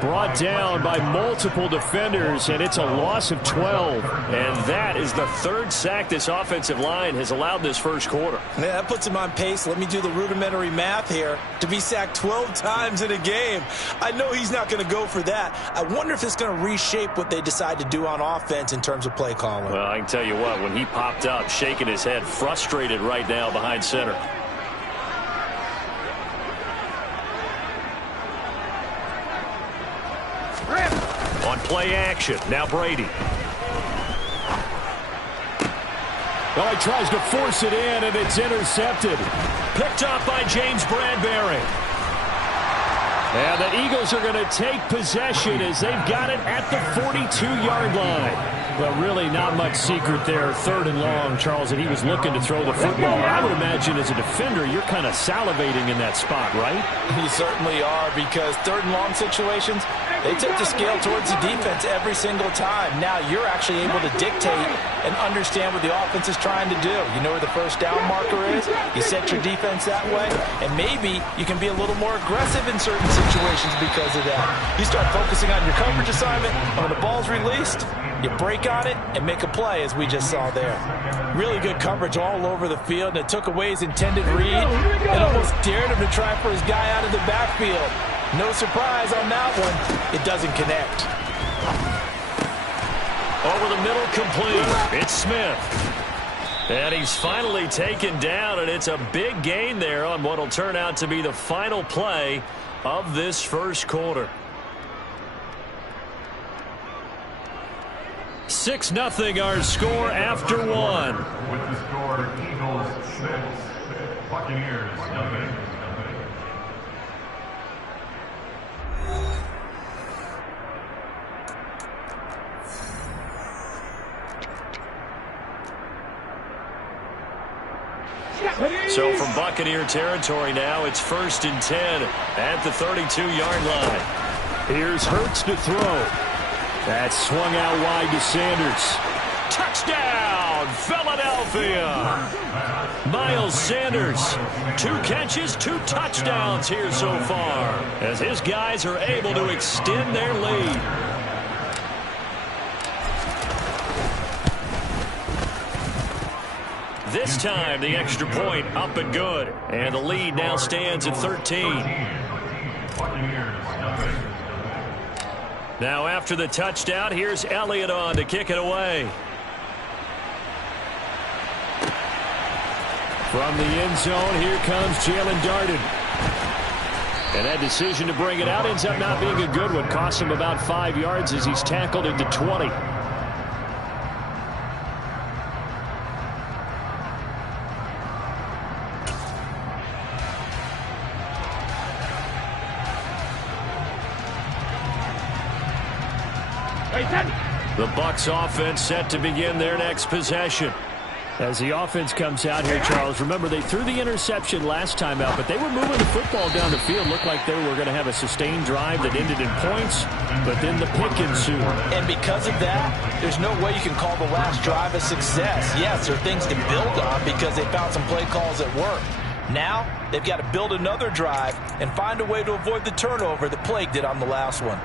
Brought down by multiple defenders, and it's a loss of 12. And that is the 3rd sack this offensive line has allowed this 1st quarter. Yeah, that puts him on pace. Let me do the rudimentary math here. To be sacked 12 times in a game, I know he's not going to go for that. I wonder if it's going to reshape what they decide to do on offense in terms of play calling. Well, I can tell you what, when he popped up, shaking his head, frustrated right now behind center. On play action, now Brady. Well, he tries to force it in, and it's intercepted. Picked up by James Bradbury. And the Eagles are going to take possession as they've got it at the 42-yard line. Well, really not much secret there. 3rd and long, Charles, and he was looking to throw the football. I would imagine as a defender, you're kind of salivating in that spot, right? You certainly are, because 3rd and long situations, they tip the scale towards the defense every single time. Now you're actually able to dictate and understand what the offense is trying to do. You know where the 1st down marker is. You set your defense that way, and maybe you can be a little more aggressive in certain situations because of that. You start focusing on your coverage assignment, and when the ball's released, you break on it and make a play, as we just saw there. Really good coverage all over the field, and it took away his intended read and almost dared him to try for his guy out of the backfield. No surprise on that one. It doesn't connect. Over the middle, complete. It's Smith. And he's finally taken down, and it's a big gain there on what will turn out to be the final play of this 1st quarter. 6-0 our score after 1. With the score, Eagles 6, Buccaneers 0. So from Buccaneer territory now, it's 1st and 10 at the 32-yard line. Here's Hurts to throw. That's swung out wide to Sanders. Touchdown, Philadelphia! Miles Sanders, 2 catches, 2 touchdowns here so far, as his guys are able to extend their lead. This time, the extra point up and good, and the lead now stands at 13. Now after the touchdown, here's Elliott on to kick it away. From the end zone, here comes Jalen Darden. And that decision to bring it out ends up not being a good one. Costs him about 5 yards as he's tackled into 20. The Bucs offense set to begin their next possession. As the offense comes out here, Charles, remember they threw the interception last time out, but they were moving the football down the field. Looked like they were going to have a sustained drive that ended in points, but then the pick ensued. And because of that, there's no way you can call the last drive a success. Yes, there are things to build on because they found some play calls that work. Now, they've got to build another drive and find a way to avoid the turnover that plagued it on the last one.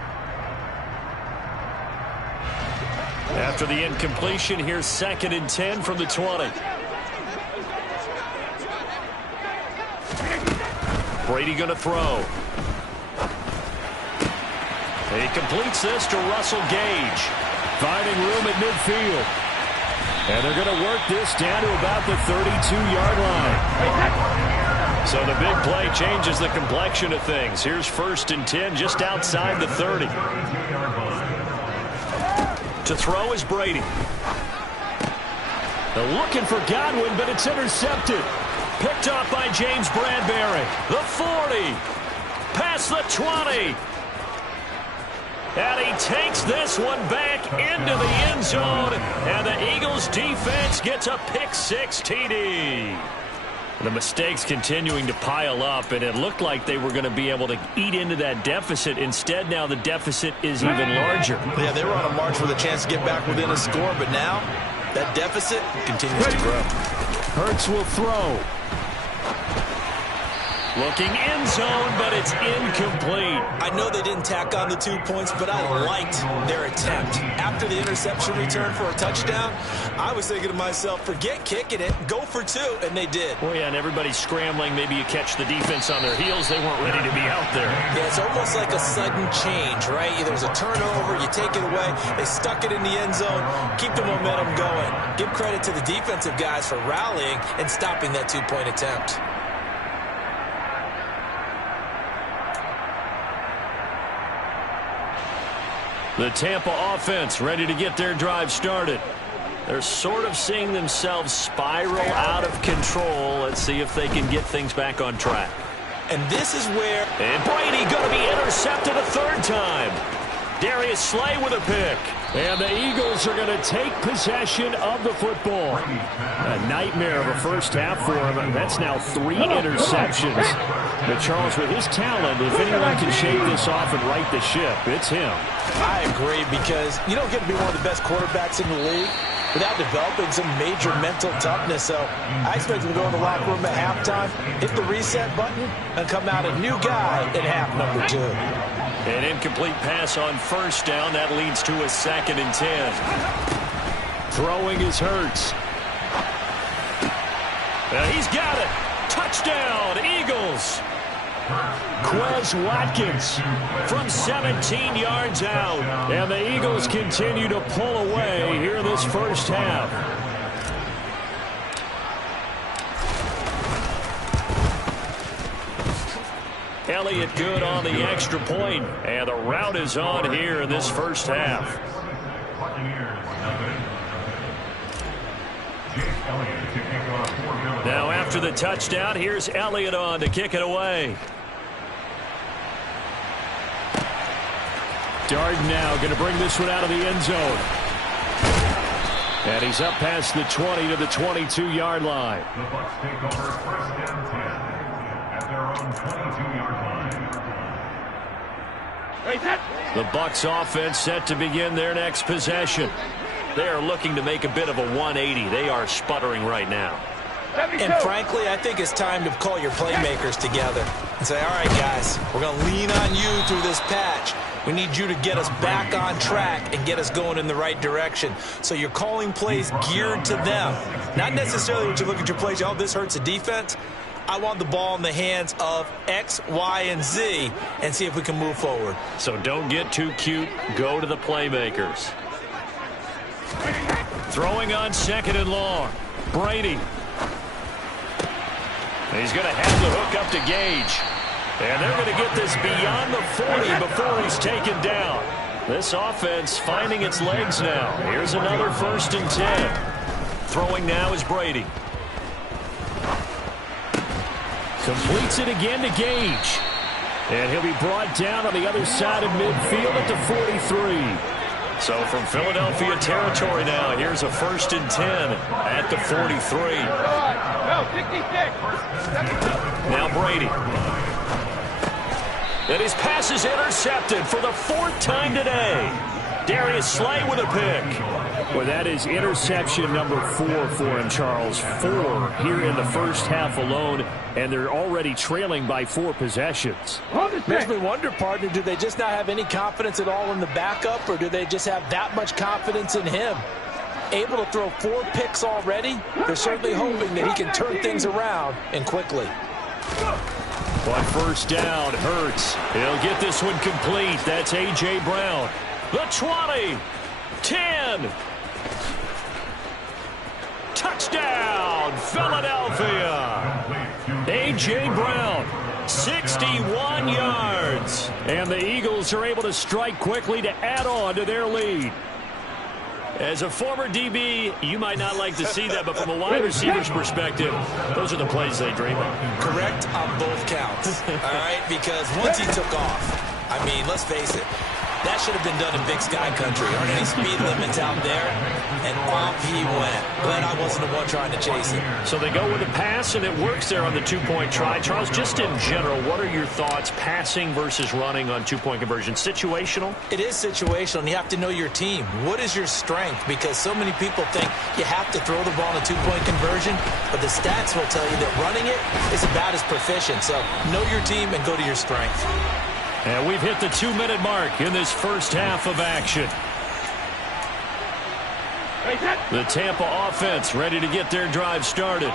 After the incompletion, here's 2nd and 10 from the 20. Brady going to throw. He completes this to Russell Gage. Finding room at midfield. And they're going to work this down to about the 32-yard line. So the big play changes the complexion of things. Here's 1st and 10 just outside the 30. To throw is Brady. They're looking for Godwin, but it's intercepted. Picked up by James Bradbury. The 40. Past the 20. And he takes this one back into the end zone. And the Eagles defense gets a pick-6 TD. The mistakes continuing to pile up, and it looked like they were going to be able to eat into that deficit. Instead, now the deficit is even larger. Yeah, they were on a march with a chance to get back within a score, but now that deficit continues to grow. Hurts will throw. Looking end zone, but it's incomplete. I know they didn't tack on the 2 points, but I liked their attempt. After the interception return for a touchdown, I was thinking to myself, forget kicking it, go for 2, and they did. Well, yeah, and everybody's scrambling. Maybe you catch the defense on their heels. They weren't ready to be out there. Yeah, it's almost like a sudden change, right? There's a turnover, you take it away, they stuck it in the end zone, keep the momentum going. Give credit to the defensive guys for rallying and stopping that 2-point attempt. The Tampa offense ready to get their drive started. They're sort of seeing themselves spiral out of control. Let's see if they can get things back on track. And this is where... And Brady going to be intercepted a 3rd time. Darius Slay with a pick. And the Eagles are going to take possession of the football. A nightmare of a first half for him. That's now 3 interceptions. But Charles, with his talent, if anyone can shake this off and right the ship, it's him. I agree, because you don't get to be one of the best quarterbacks in the league without developing some major mental toughness. So I expect him to go in the locker room at halftime, hit the reset button, and come out a new guy in half number 2. An incomplete pass on 1st down. That leads to a 2nd and 10. Throwing is Hurts. He's got it. Touchdown, Eagles. Quez Watkins from 17 yards out. And the Eagles continue to pull away here in this first half. Elliott good on the extra point, and the route is on here in this first half. Now after the touchdown, here's Elliott on to kick it away. Darden now going to bring this one out of the end zone. And he's up past the 20 to the 22-yard line. The Bucs take over 1st and 10 at their own 22-yard line. The Bucs offense set to begin their next possession. They are looking to make a bit of a 180. They are sputtering right now. And frankly, I think it's time to call your playmakers together and say, all right, guys, we're going to lean on you through this patch. We need you to get us back on track and get us going in the right direction. So you're calling plays geared to them. Not necessarily when you look at your plays, oh, this hurts the defense. I want the ball in the hands of X, Y, and Z and see if we can move forward. So don't get too cute. Go to the playmakers. Throwing on 2nd and long. Brady. He's going to have the hook up to Gage. And they're going to get this beyond the 40 before he's taken down. This offense finding its legs now. Here's another 1st and 10. Throwing now is Brady. Completes it again to Gage. And he'll be brought down on the other side of midfield at the 43. So from Philadelphia territory now, here's a 1st and 10 at the 43. Now Brady. And his pass is intercepted for the 4th time today. Darius Slay with a pick. Well, that is interception number 4 for him, Charles. 4 here in the first half alone, and they're already trailing by 4 possessions. Makes me wonder, partner, do they just not have any confidence at all in the backup, or do they just have that much confidence in him? Able to throw 4 picks already, they're certainly hoping that he can turn things around and quickly. On first down, Hurts. He'll get this one complete. That's A.J. Brown. The 20, 10. Touchdown, Philadelphia. A.J. Brown, 61 yards. And the Eagles are able to strike quickly to add on to their lead. As a former DB, you might not like to see that, but from a wide receiver's perspective, those are the plays they dream of. Correct on both counts, all right? Because once he took off, I mean, let's face it, that should have been done in Big Sky Country. Aren't any speed limits out there? And off he went. Glad I wasn't the one trying to chase him. So they go with a pass, and it works there on the 2-point try. Charles, just in general, what are your thoughts passing versus running on 2-point conversion? Situational? It is situational, and you have to know your team. What is your strength? Because so many people think you have to throw the ball in a 2-point conversion, but the stats will tell you that running it is about as proficient. So know your team and go to your strength. And we've hit the 2-minute mark in this first half of action. The Tampa offense ready to get their drive started.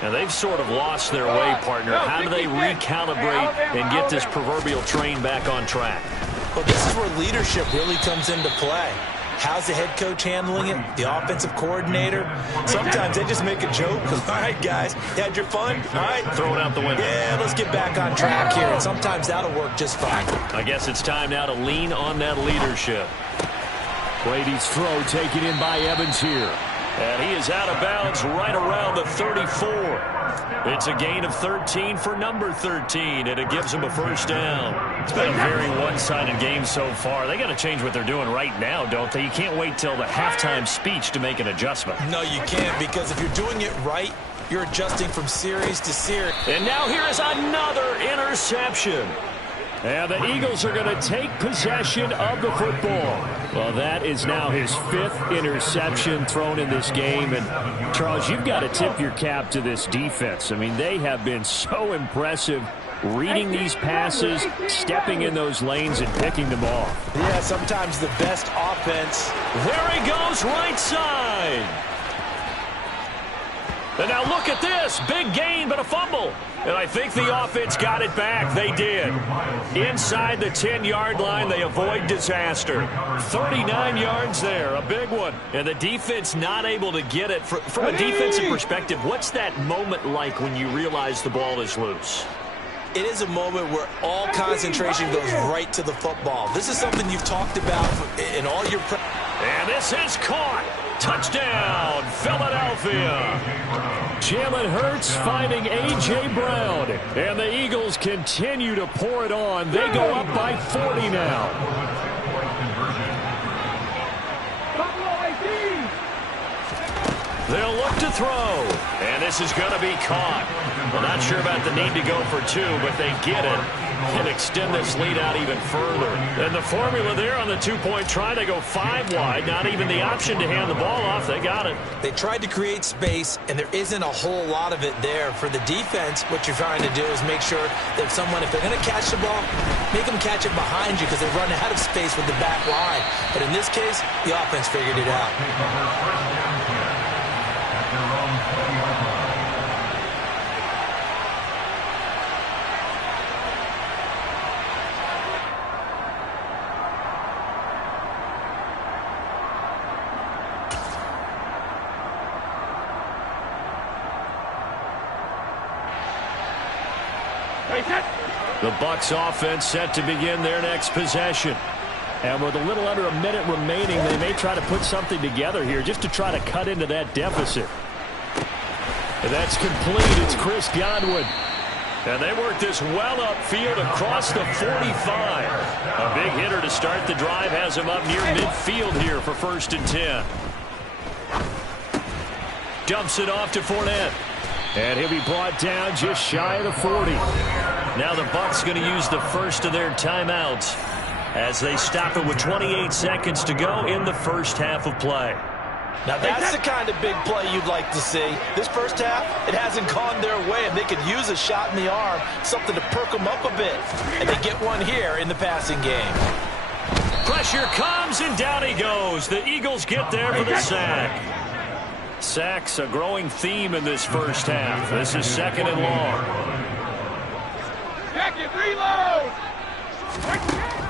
And they've sort of lost their way, partner. How do they recalibrate and get this proverbial train back on track? Well, this is where leadership really comes into play. How's the head coach handling it? The offensive coordinator? Sometimes they just make a joke. All right, guys, you had your fun? All right. Throw it out the window. Yeah, let's get back on track here. And sometimes that'll work just fine. I guess it's time now to lean on that leadership. Brady's throw taken in by Evans here. And he is out of bounds right around the 34. It's a gain of 13 for number 13, and it gives him a first down. It's been a very one-sided game so far. They got to change what they're doing right now, don't they? You can't wait till the halftime speech to make an adjustment. No, you can't, because if you're doing it right, you're adjusting from series to series. And now here is another interception. And the Eagles are going to take possession of the football. Well, that is now his 5th interception thrown in this game. And, Charles, you've got to tip your cap to this defense. I mean, they have been so impressive reading these passes, stepping in those lanes, and picking them off. Yeah, sometimes the best offense. There he goes, right side. And now look at this. Big gain, but a fumble. And I think the offense got it back. They did. Inside the 10-yard line, they avoid disaster. 39 yards there, a big one. And the defense not able to get it. From a defensive perspective, what's that moment like when you realize the ball is loose? It is a moment where all concentration goes right to the football. This is something you've talked about in all your and this is caught. Touchdown, Philadelphia. Jalen Hurts finding A.J. Brown. And the Eagles continue to pour it on. They go up by 40 now. They'll look to throw. And this is going to be caught. Well, not sure about the need to go for 2, but they get it and extend this lead out even further. And the formula there on the 2-point try, they go 5 wide. Not even the option to hand the ball off. They got it. They tried to create space, and there isn't a whole lot of it there. For the defense, what you're trying to do is make sure that someone, if they're going to catch the ball, make them catch it behind you because they run out of space with the back line. But in this case, the offense figured it out. The Bucs offense set to begin their next possession. And with a little under a minute remaining, they may try to put something together here just to try to cut into that deficit. And that's complete. It's Chris Godwin. And they work this well upfield across the 45. A big hitter to start the drive has him up near midfield here for 1st and 10. Dumps it off to Fournette. And he'll be brought down just shy of the 40. Now the Bucs going to use the first of their timeouts. as they stop it with 28 seconds to go in the first half of play. Now, that's the kind of big play you'd like to see. This first half, it hasn't gone their way, and they could use a shot in the arm, something to perk them up a bit. And they get one here in the passing game. Pressure comes, and down he goes. The Eagles get there for the sack. Sacks a growing theme in this first half. This is 2nd and long. Jacket, reload!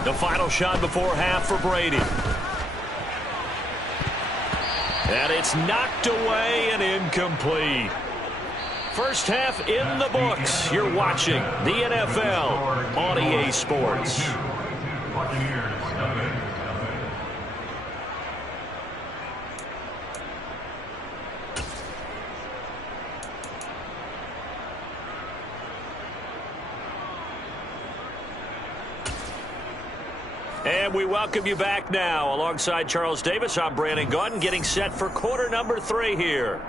The final shot before half for Brady. And it's knocked away and incomplete. First half in the books. You're watching the NFL on EA Sports. And we welcome you back now. Alongside Charles Davis, I'm Brandon Gaudin, getting set for quarter number 3 here.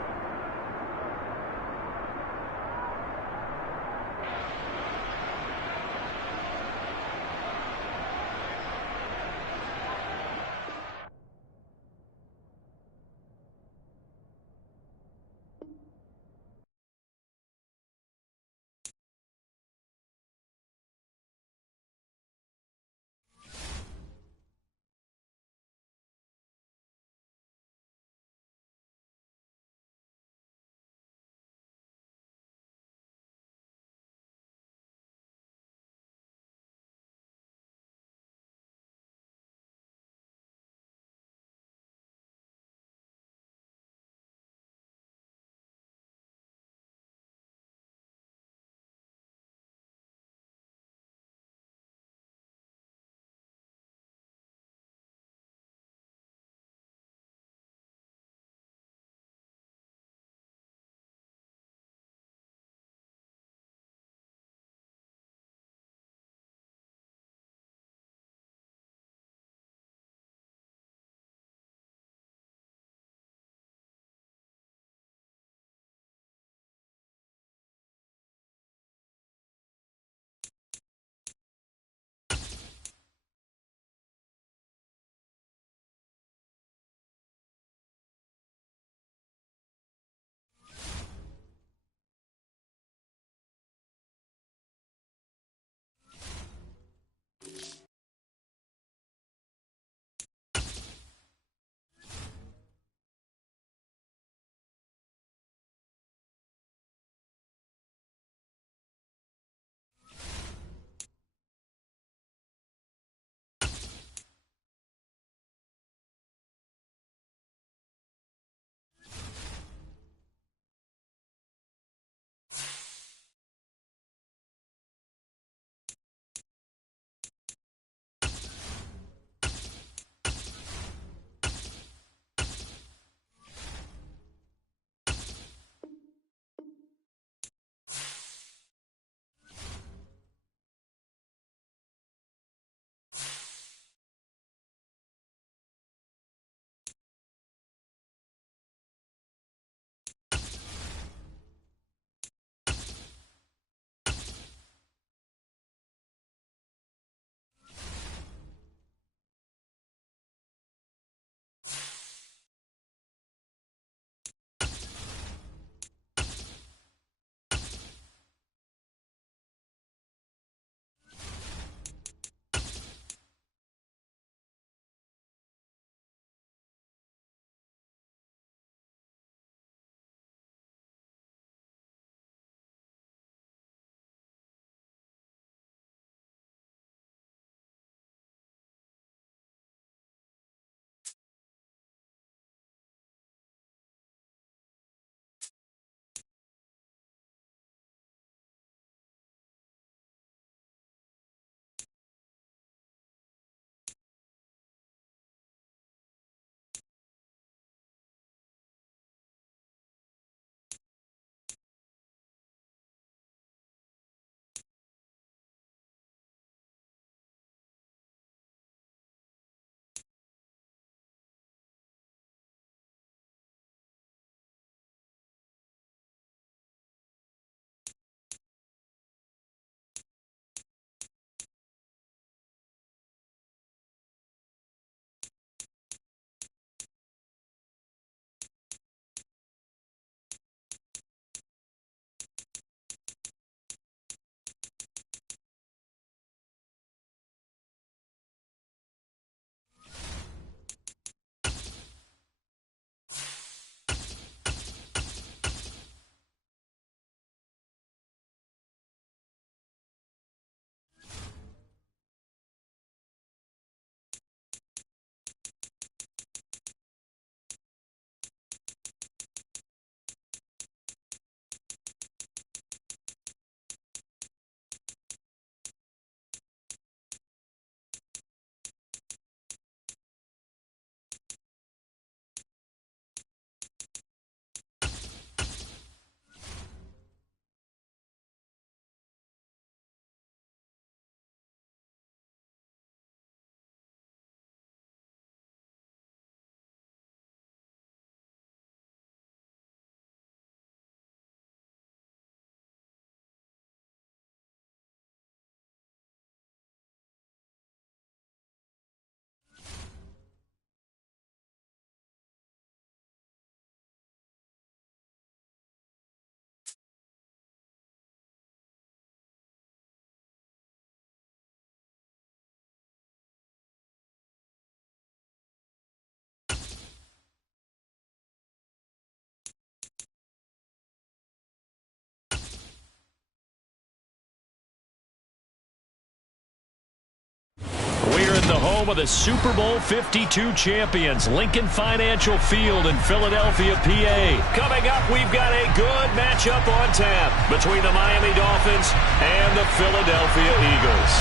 here at the home of the Super Bowl 52 champions, Lincoln Financial Field in Philadelphia, PA. Coming up, we've got a good matchup on tap between the Miami Dolphins and the Philadelphia Eagles.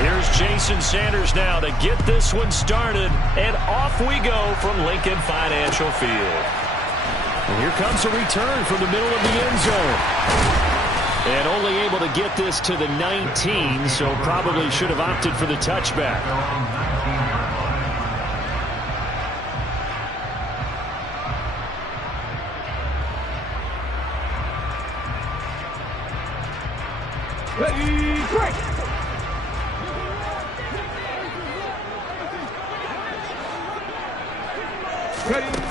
Here's Jason Sanders now to get this one started, and off we go from Lincoln Financial Field. And here comes a return from the middle of the end zone. And only able to get this to the 19, so probably should have opted for the touchback. Ready, break!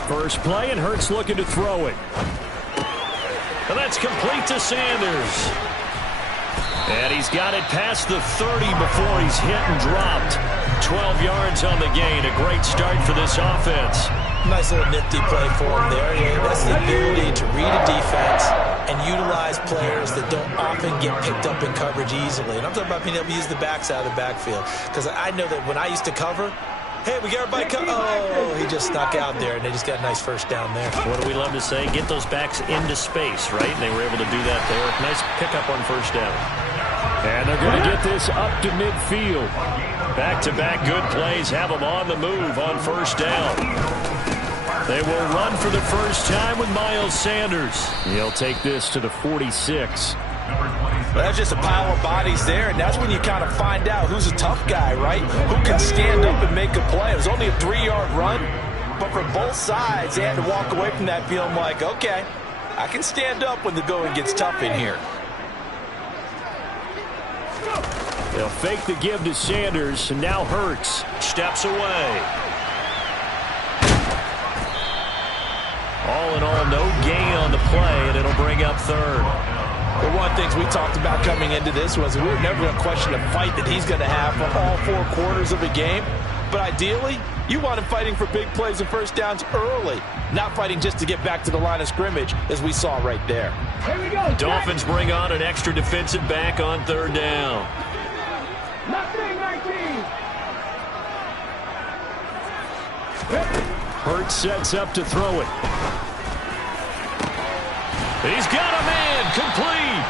First play, and Hurts looking to throw it. And that's complete to Sanders. And he's got it past the 30 before he's hit and dropped. 12 yards on the gain. A great start for this offense. Nice little nifty play for him there. Yeah, that's the ability to read a defense and utilize players that don't often get picked up in coverage easily. And I'm talking about being able to use the backs out of the backfield. Because I know that when I used to cover, hey, we got everybody covered. Oh, he just snuck out there, and they just got a nice first down there. What do we love to say? Get those backs into space, right? And they were able to do that there. Nice pickup on first down. And they're going to get this up to midfield. Back-to-back good plays have them on the move on first down. They will run for the first time with Miles Sanders. He'll take this to the 46. Well, that's just a pile of bodies there, and that's when you kind of find out who's a tough guy, right? Who can stand up and make a play. It was only a 3-yard run, but for both sides, they had to walk away from that feeling like, okay, I can stand up when the going gets tough in here. They'll fake the give to Sanders, and now Hurts steps away. All in all, no gain on the play, and it'll bring up third. Well, one of the things we talked about coming into this was that we were never going to question the fight that he's going to have for all 4 quarters of a game. But ideally, you want him fighting for big plays and first downs early, not fighting just to get back to the line of scrimmage, as we saw right there. Here we go. Dolphins bring on an extra defensive back on third down. Nothing, 19. Hurts sets up to throw it. He's got a man complete.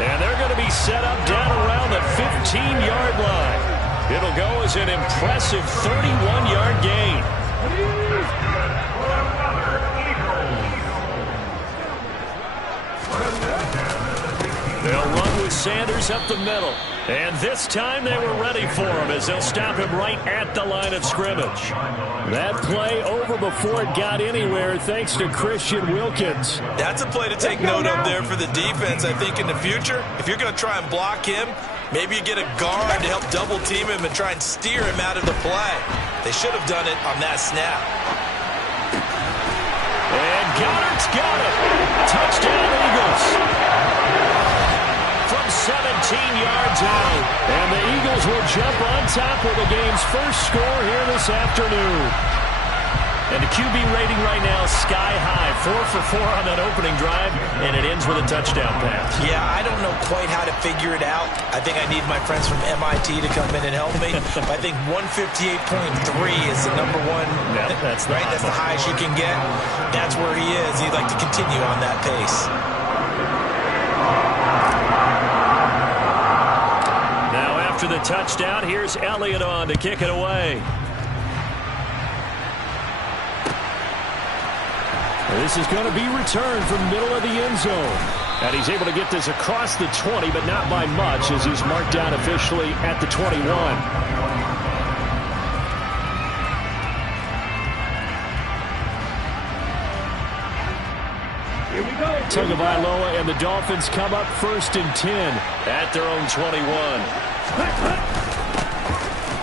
And they're going to be set up down around the 15-yard line. It'll go as an impressive 31-yard gain. They'll run with Sanders up the middle. And this time they were ready for him as they'll stop him right at the line of scrimmage. That play over before it got anywhere thanks to Christian Wilkins. That's a play to take note of there for the defense. I think in the future, if you're going to try and block him, maybe you get a guard to help double team him and try and steer him out of the play. They should have done it on that snap. And Goddard's got it. Touchdown, Eagles. From 17 yards out. And the Eagles will jump on top with the game's first score here this afternoon. And the QB rating right now sky high. 4 for 4 on that opening drive, and it ends with a touchdown pass. Yeah, I don't know quite how to figure it out. I think I need my friends from MIT to come in and help me. I think 158.3 is the number one. Yeah, that's right. That's the highest you can get. That's where he is. He'd like to continue on that pace. Now after the touchdown, here's Elliott on to kick it away. This is going to be returned from middle of the end zone. And he's able to get this across the 20, but not by much, as he's marked down officially at the 21. Here we go. Tagovailoa and the Dolphins come up 1st and 10 at their own 21.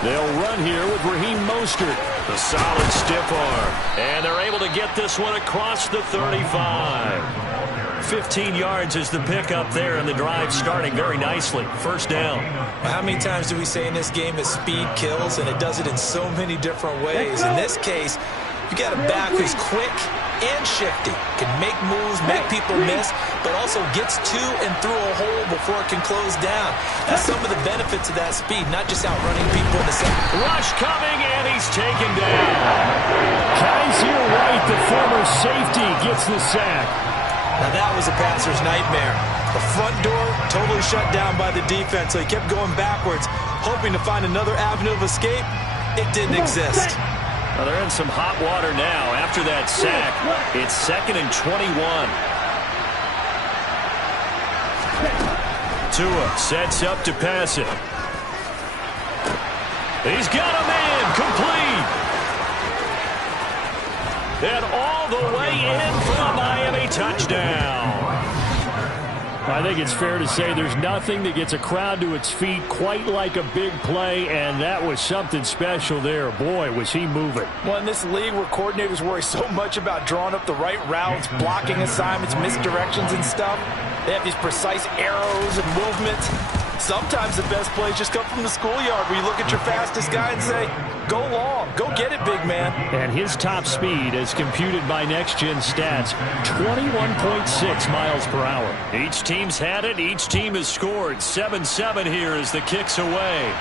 They'll run here with Raheem Mostert. The solid stiff arm. And they're able to get this one across the 35. 15 yards is the pickup there, and the drive starting very nicely. First down. How many times do we say in this game that speed kills, and it does it in so many different ways? In this case, You got a back who's quick and shifty, can make moves, make people miss, but also gets to and through a hole before it can close down. That's some of the benefits of that speed, not just outrunning people in the center. Rush coming, and he's taken down. Kaiser White, the former safety, gets the sack. Now that was a passer's nightmare. The front door totally shut down by the defense, so he kept going backwards, hoping to find another avenue of escape. It didn't exist. Well, they're in some hot water now. After that sack, it's 2nd and 21. Tua sets up to pass it. He's got a man complete. And all the way in for a Miami touchdown. I think it's fair to say there's nothing that gets a crowd to its feet quite like a big play, and that was something special there. Boy, was he moving. Well, in this league where coordinators worry so much about drawing up the right routes, blocking assignments, misdirections and stuff, they have these precise arrows and movements. Sometimes the best plays just come from the schoolyard where you look at your fastest guy and say, go long, go get it, big man. And his top speed, as computed by Next Gen Stats, 21.6 miles per hour. Each team's had it. Each team has scored. 7-7 here as the kick's away.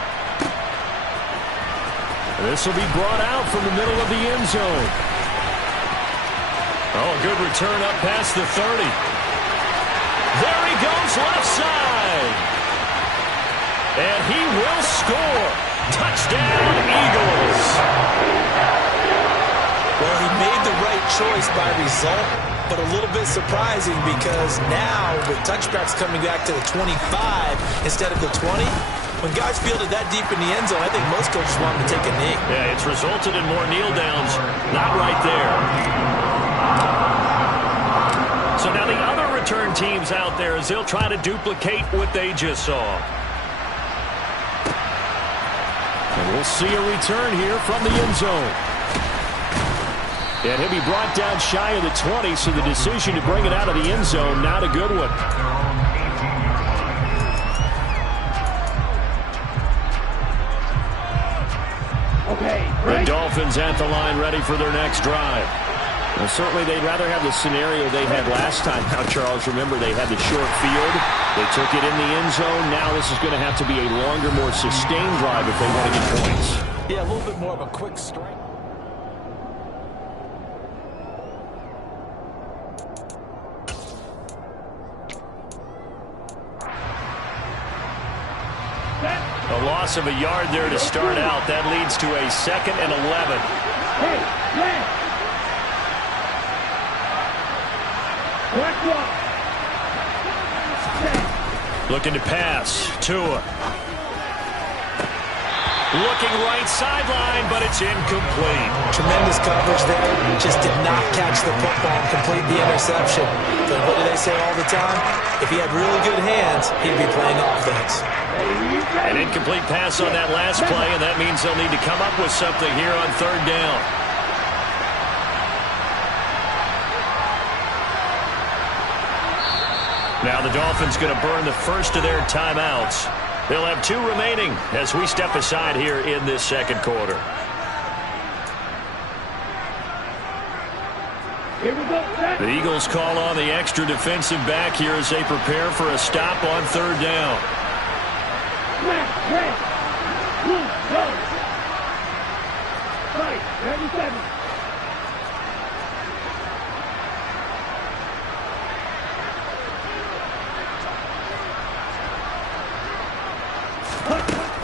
This will be brought out from the middle of the end zone. Oh, good return up past the 30. There he goes, left side. And he will score. Touchdown, Eagles. Well, he made the right choice by result, but a little bit surprising because now with touchbacks coming back to the 25 instead of the 20, when guys field it that deep in the end zone, I think most coaches want them to take a knee. Yeah, it's resulted in more kneel downs. Not right there. So now the other return teams out there as they'll try to duplicate what they just saw. And we'll see a return here from the end zone. And he'll be brought down shy of the 20, so the decision to bring it out of the end zone, not a good one. The Dolphins at the line ready for their next drive. Well, certainly they'd rather have the scenario they had last time. Now, Charles, remember they had the short field. They took it in the end zone. Now this is going to have to be a longer, more sustained drive if they want to get points. Yeah, a little bit more of a quick strike. A loss of a yard there to start out. That leads to a 2nd and 11. Looking to pass. Tua. Looking right sideline, but it's incomplete. Tremendous coverage there. Just did not catch the football and complete the interception. But what do they say all the time? If he had really good hands, he'd be playing offense. An incomplete pass on that last play, and that means they'll need to come up with something here on 3rd down. Now the Dolphins going to burn the first of their timeouts. They'll have 2 remaining as we step aside here in this 2nd quarter. The Eagles call on the extra defensive back here as they prepare for a stop on 3rd down.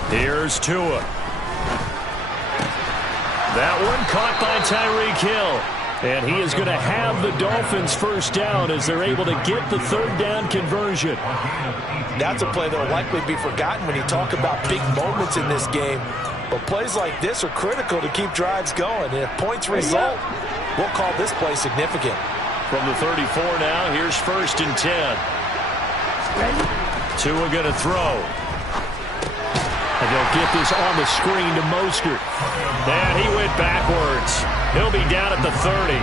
Here's Tua. That one caught by Tyreek Hill. And he is going to have the Dolphins first down as they're able to get the 3rd down conversion. That's a play that will likely be forgotten when you talk about big moments in this game. But plays like this are critical to keep drives going. And if points result, we'll call this play significant. From the 34 now, here's 1st and 10. Tua going to throw. And they'll get this on the screen to Mostert. And he went backwards. He'll be down at the 30.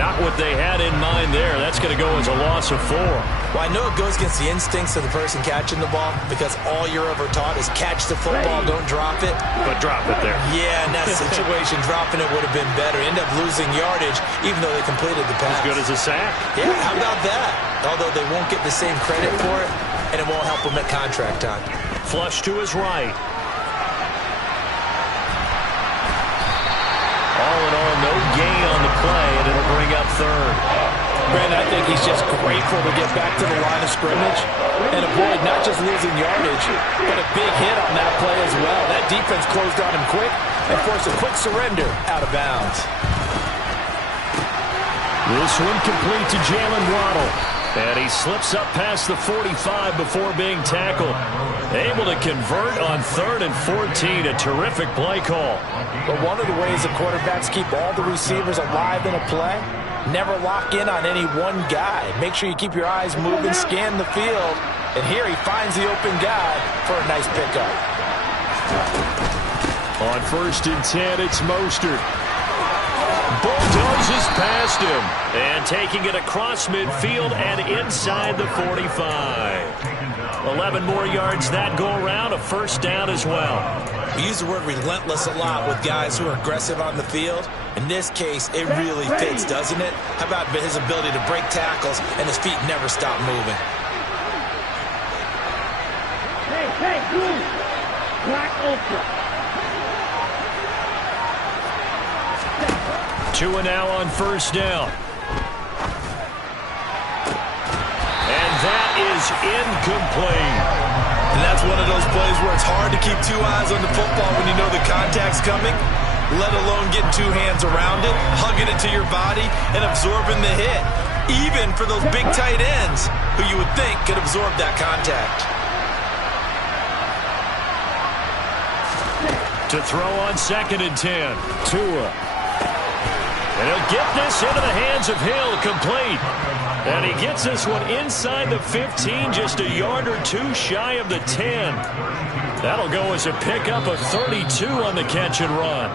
Not what they had in mind there. That's going to go as a loss of 4. Well, I know it goes against the instincts of the person catching the ball because all you're ever taught is catch the football, don't drop it. But drop it there. Yeah, in that situation, dropping it would have been better. End up losing yardage, even though they completed the pass. As good as a sack. Yeah, how about that? Although they won't get the same credit for it, and it won't help them at contract time. Flush to his right. All in all, no gain on the play, and it'll bring up 3rd. Brandon, I think he's just grateful to get back to the line of scrimmage and avoid not just losing yardage, but a big hit on that play as well. That defense closed on him quick and forced a quick surrender out of bounds. This one complete to Jalen Waddle. And he slips up past the 45 before being tackled. Able to convert on 3rd and 14. A terrific play call. But one of the ways the quarterbacks keep all the receivers alive in a play, never lock in on any one guy. Make sure you keep your eyes moving, scan the field. And here he finds the open guy for a nice pickup. On 1st and 10, it's Mostert. Bulldozes past him. And taking it across midfield and inside the 45. 11 more yards that go around. A 1st down as well. We use the word relentless a lot with guys who are aggressive on the field. In this case, it really fits, doesn't it? How about his ability to break tackles and his feet never stop moving? Hey, move. Black Ultra. 2 and now on 1st down. And that is incomplete. And that's one of those plays where it's hard to keep 2 eyes on the football when you know the contact's coming, let alone getting 2 hands around it, hugging it to your body, and absorbing the hit. Even for those big tight ends who you would think could absorb that contact. To throw on 2nd and 10. Tua. And he'll get this into the hands of Hill, complete. And he gets this one inside the 15, just a yard or 2 shy of the 10. That'll go as a pickup of 32 on the catch and run.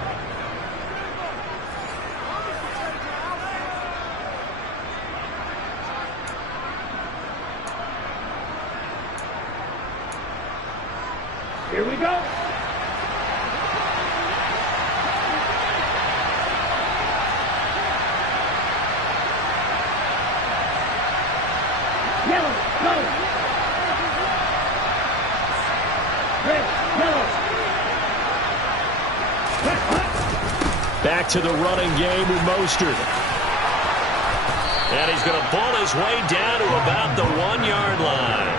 Here we go. Yellow, go. Red, yellow. Back to the running game with Mostert. And he's going to pull his way down to about the 1-yard line.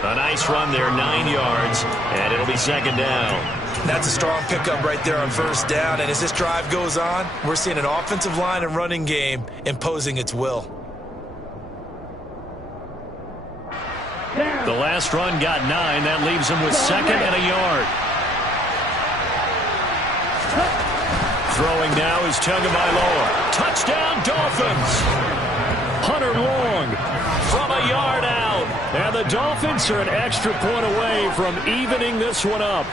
A nice run there, 9 yards, and it'll be 2nd down. That's a strong pickup right there on 1st down, and as this drive goes on, we're seeing an offensive line and running game imposing its will. The last run got 9. That leaves him with 2nd and a yard. Throwing now is Tagovailoa. Touchdown, Dolphins! Hunter Long from a yard out. And the Dolphins are an extra point away from evening this one up.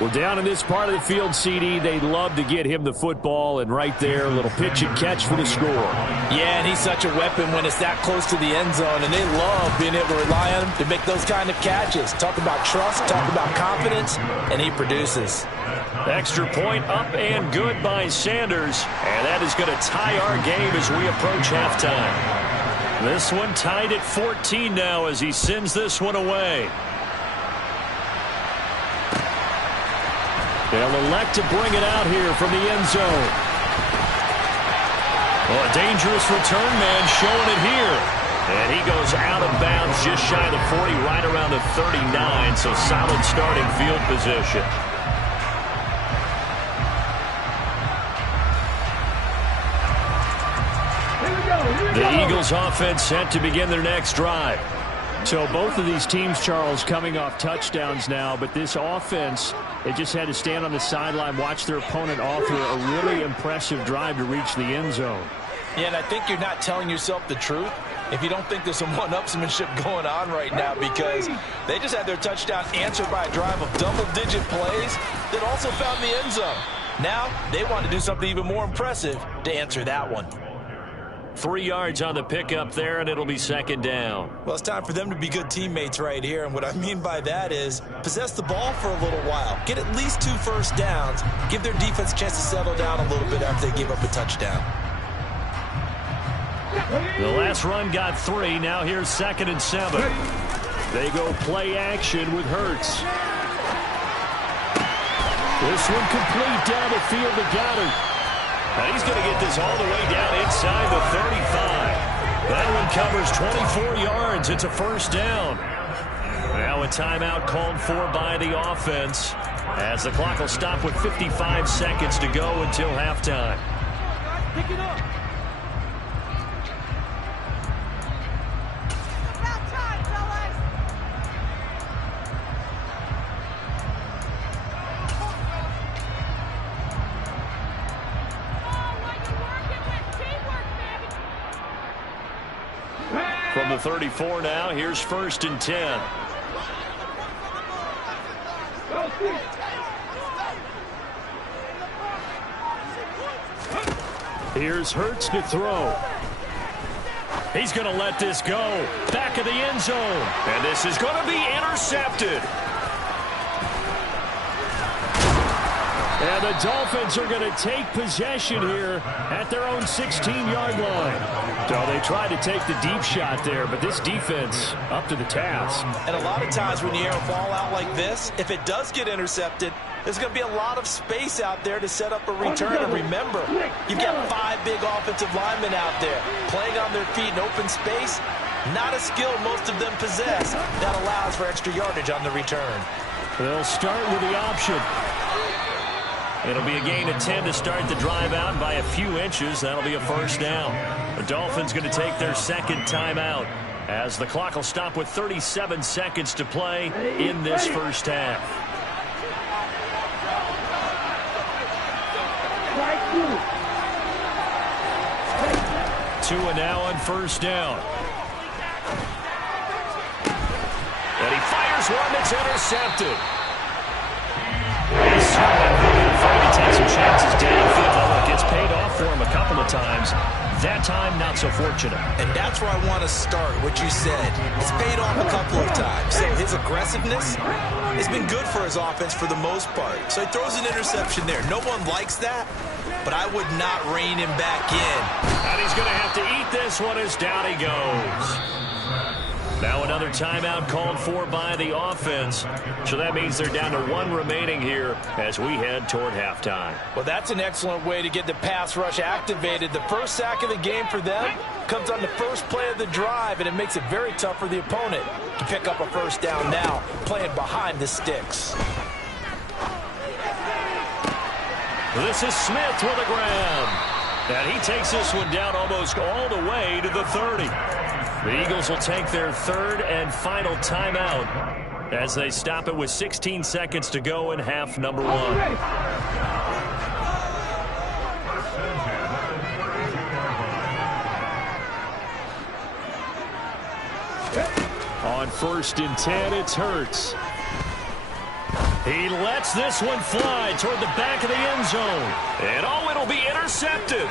Well, down in this part of the field, CD, they'd love to get him the football, and right there, a little pitch and catch for the score. Yeah, and he's such a weapon when it's that close to the end zone, and they love being able to rely on him to make those kind of catches. Talk about trust, talk about confidence, and he produces. Extra point up and good by Sanders, and that is going to tie our game as we approach halftime. This one tied at 14 now as he sends this one away. They'll elect to bring it out here from the end zone. Well, a dangerous return man showing it here. And he goes out of bounds just shy of the 40, right around the 39, so solid starting field position. The Eagles offense set to begin their next drive. So both of these teams, Charles, coming off touchdowns now, but this offense, they just had to stand on the sideline, watch their opponent author a really impressive drive to reach the end zone. Yeah, and I think you're not telling yourself the truth if you don't think there's some one-upsmanship going on right now, because they just had their touchdown answered by a drive of double-digit plays that also found the end zone. Now, they want to do something even more impressive to answer that one. 3 yards on the pickup there, and it'll be second down. Well, it's time for them to be good teammates right here, and what I mean by that is possess the ball for a little while, get at least 2 first downs, give their defense a chance to settle down a little bit after they give up a touchdown. The last run got 3. Now here's 2nd and 7. They go play action with Hurts. This one complete down the field to Goddard. And he's going to get this all the way down inside the 35. That one covers 24 yards. It's a first down. Now a timeout called for by the offense as the clock will stop with 55 seconds to go until halftime. Pick it up. From the 34 now, here's 1st and 10. Here's Hurts to throw. He's going to let this go. Back of the end zone. And this is going to be intercepted. And the Dolphins are going to take possession here at their own 16-yard line. So they tried to take the deep shot there, but this defense up to the task. And a lot of times when you air a ball out like this, if it does get intercepted, there's going to be a lot of space out there to set up a return. And remember, you've got 5 big offensive linemen out there playing on their feet in open space. Not a skill most of them possess. That allows for extra yardage on the return. They'll start with the option. It'll be a gain of 10 to start the drive out by a few inches. That'll be a first down. The Dolphins going to take their 2nd timeout as the clock will stop with 37 seconds to play in this first half. 2 and now on first down. And he fires one that's intercepted. He's afraid to take some chances downfield. Look, it's paid off for him a couple of times. That time, not so fortunate. And that's where I want to start, what you said. It's paid off a couple of times. So his aggressiveness has been good for his offense for the most part. So he throws an interception there. No one likes that, but I would not rein him back in. And he's going to have to eat this one as down he goes. Now another timeout called for by the offense. So that means they're down to 1 remaining here as we head toward halftime. Well, that's an excellent way to get the pass rush activated. The first sack of the game for them comes on the first play of the drive, and it makes it very tough for the opponent to pick up a first down now, playing behind the sticks. This is Smith with a grab. And he takes this one down almost all the way to the 30. The Eagles will take their 3rd and final timeout as they stop it with 16 seconds to go in half number 1. On 1st and 10, it's Hurts. He lets this one fly toward the back of the end zone. And it'll be intercepted.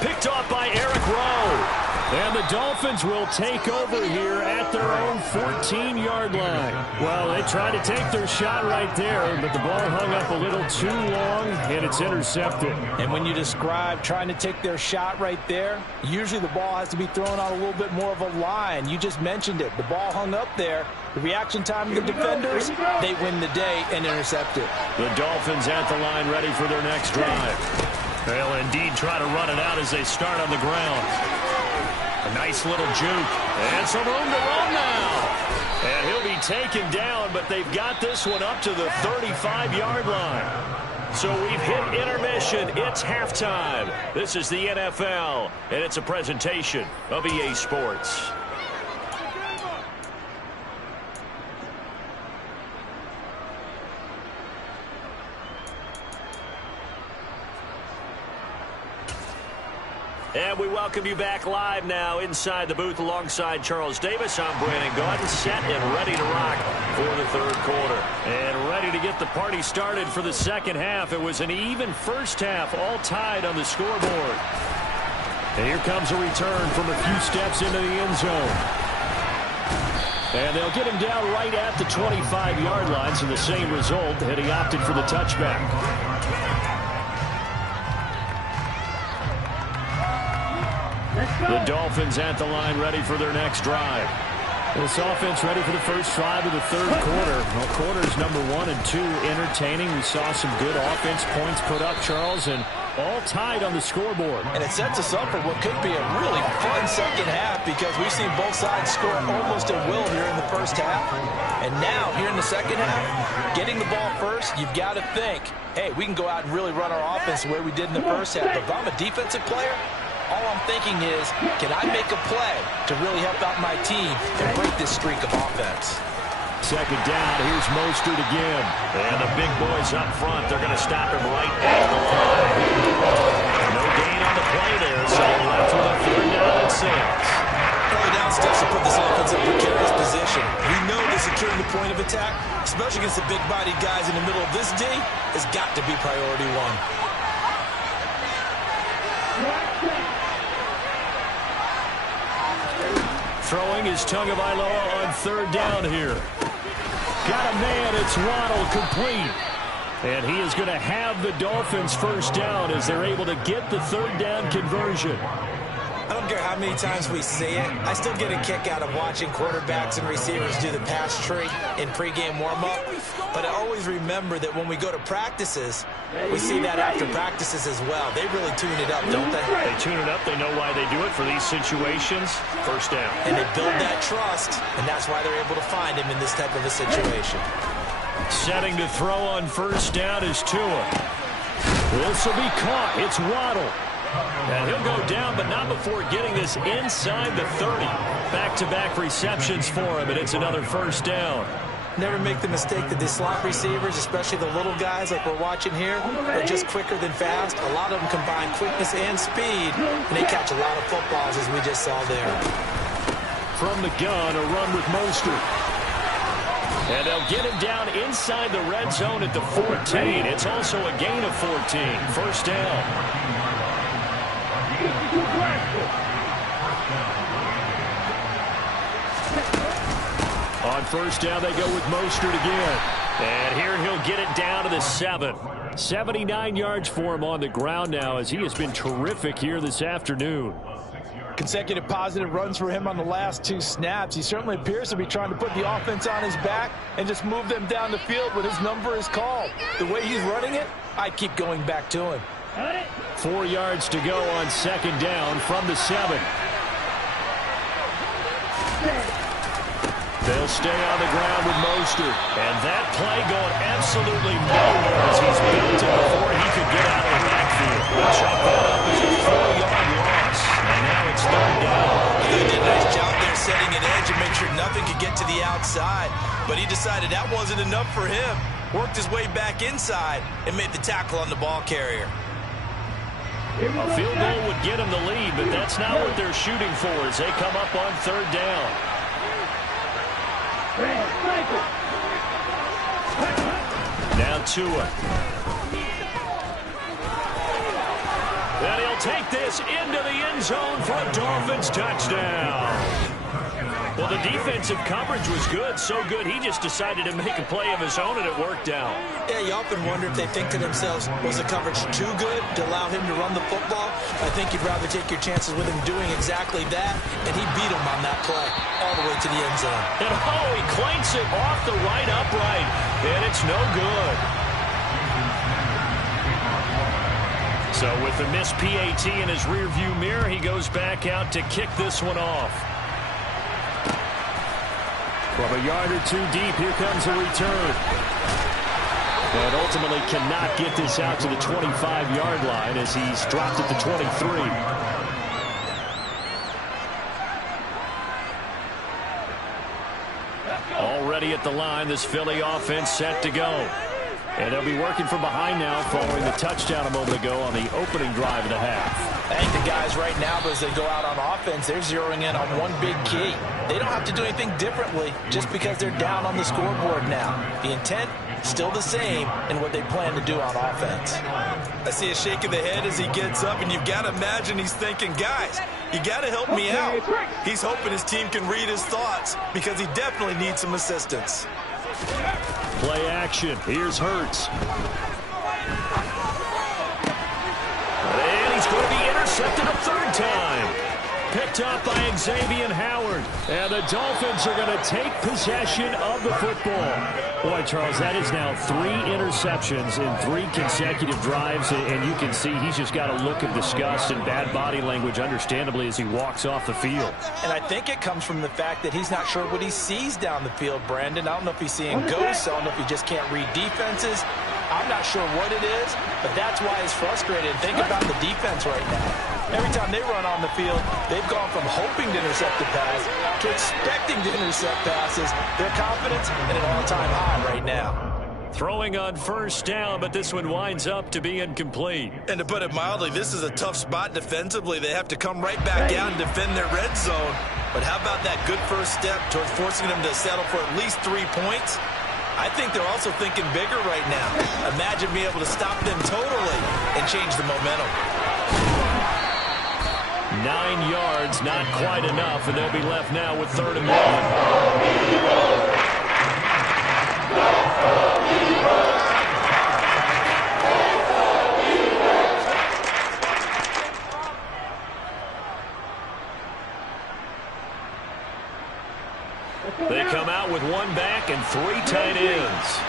Picked off by Eric Rowe. And the Dolphins will take over here at their own 14-yard line. Well, they tried to take their shot right there, but the ball hung up a little too long, and it's intercepted. And when you describe trying to take their shot right there, usually the ball has to be thrown on a little bit more of a line. You just mentioned it. The ball hung up there. The reaction time of the defenders, they win the day and intercept it. The Dolphins at the line ready for their next drive. They'll indeed try to run it out as they start on the ground. A nice little juke. And some room to run now. And he'll be taken down, but they've got this one up to the 35-yard line. So we've hit intermission. It's halftime. This is the NFL, and it's a presentation of EA Sports. And we welcome you back live now inside the booth alongside Charles Davis. I'm Brandon Gaudin, set and ready to rock for the third quarter. And ready to get the party started for the second half. It was an even first half, all tied on the scoreboard. And here comes a return from a few steps into the end zone. And they'll get him down right at the 25-yard line, so the same result, and he opted for the touchback. The Dolphins at the line ready for their next drive. This offense ready for the first drive of the third quarter. Well, quarters number 1 and 2 entertaining. We saw some good offense points put up, Charles, and all tied on the scoreboard. And it sets us up for what could be a really fun second half because we've seen both sides score almost at will here in the first half. And now, here in the second half, getting the ball first, you've got to think, hey, we can go out and really run our offense the way we did in the first half. But if I'm a defensive player, all I'm thinking is, can I make a play to really help out my team and break this streak of offense? Second down, here's Mostert again. And the big boys up front, they're going to stop him right at the line. No gain on the play there, so left with a third down and 6. Early down steps to put this offense in a precarious position. We know that securing the point of attack, especially against the big-bodied guys in the middle of this D, has got to be priority 1. Throwing is Tagovailoa on third down here. Got a man, it's Waddle, complete. And he is going to have the Dolphins first down as they're able to get the third down conversion. I don't care how many times we see it. I still get a kick out of watching quarterbacks and receivers do the pass tree in pregame warm-up. But I always remember that when we go to practices, we see that after practices as well. They really tune it up, don't they? They tune it up. They know why they do it for these situations. First down. And they build that trust, and that's why they're able to find him in this type of a situation. Setting to throw on first down is Tua. This will be caught. It's Waddle. And he'll go down, but not before getting this inside the 30. Back-to-back receptions for him, and it's another first down. Never make the mistake that the slot receivers, especially the little guys like we're watching here, are just quicker than fast. A lot of them combine quickness and speed, and they catch a lot of footballs, as we just saw there. From the gun, a run with Mostert. And they'll get him down inside the red zone at the 14. It's also a gain of 14. First down. On first down, they go with Mostert again. And here he'll get it down to the 7. 79 yards for him on the ground now as he has been terrific here this afternoon. Consecutive positive runs for him on the last 2 snaps. He certainly appears to be trying to put the offense on his back and just move them down the field when his number is called. The way he's running it, I'd keep going back to him. 4 yards to go on second down from the 7. They'll stay on the ground with Mostert. And that play going absolutely nowhere as he's built it before he could get out of the backfield. We'll chop that up as a 4-yard loss. And now it's third down. They did a nice job there setting an edge and make sure nothing could get to the outside. But he decided that wasn't enough for him. Worked his way back inside and made the tackle on the ball carrier. A field goal would get him the lead, but that's not what they're shooting for as they come up on third down. Now Tua. And he'll take this into the end zone for a Dolphins touchdown. Well, the defensive coverage was good, so good he just decided to make a play of his own, and it worked out. Yeah, you often wonder if they think to themselves, was the coverage too good to allow him to run the football? I think you'd rather take your chances with him doing exactly that, and he beat him on that play all the way to the end zone. And he clanks it off the right upright, and it's no good. So with the missed PAT in his rearview mirror, he goes back out to kick this one off. From a yard or 2 deep, here comes a return. And ultimately cannot get this out to the 25-yard line as he's dropped at the 23. Already at the line, this Philly offense set to go. And they'll be working from behind now following the touchdown a moment ago on the opening drive of the half. I think the guys right now, as they go out on offense, they're zeroing in on one big key. They don't have to do anything differently just because they're down on the scoreboard now. The intent, still the same in what they plan to do on offense. I see a shake of the head as he gets up, and you've got to imagine he's thinking, guys, you got to help me out. He's hoping his team can read his thoughts because he definitely needs some assistance. Play action. Here's Hurts. And he's going to be intercepted a third time. Picked up by Xavier Howard. And the Dolphins are going to take possession of the football. Boy, Charles, that is now 3 interceptions in 3 consecutive drives. And you can see he's just got a look of disgust and bad body language, understandably, as he walks off the field. And I think it comes from the fact that he's not sure what he sees down the field, Brandon. I don't know if he's seeing ghosts. I don't know if he just can't read defenses. I'm not sure what it is, but that's why he's frustrated. Think about the defense right now. Every time they run on the field, they've gone from hoping to intercept the pass to expecting to intercept passes. Their confidence at an all-time high right now. Throwing on first down, but this one winds up to be incomplete. And to put it mildly, this is a tough spot defensively. They have to come right back out and defend their red zone. But how about that good first step towards forcing them to settle for at least 3 points? I think they're also thinking bigger right now. Imagine being able to stop them totally and change the momentum. 9 yards, not quite enough, and they'll be left now with 3rd and 1. They come out with 1 back and 3 tight ends.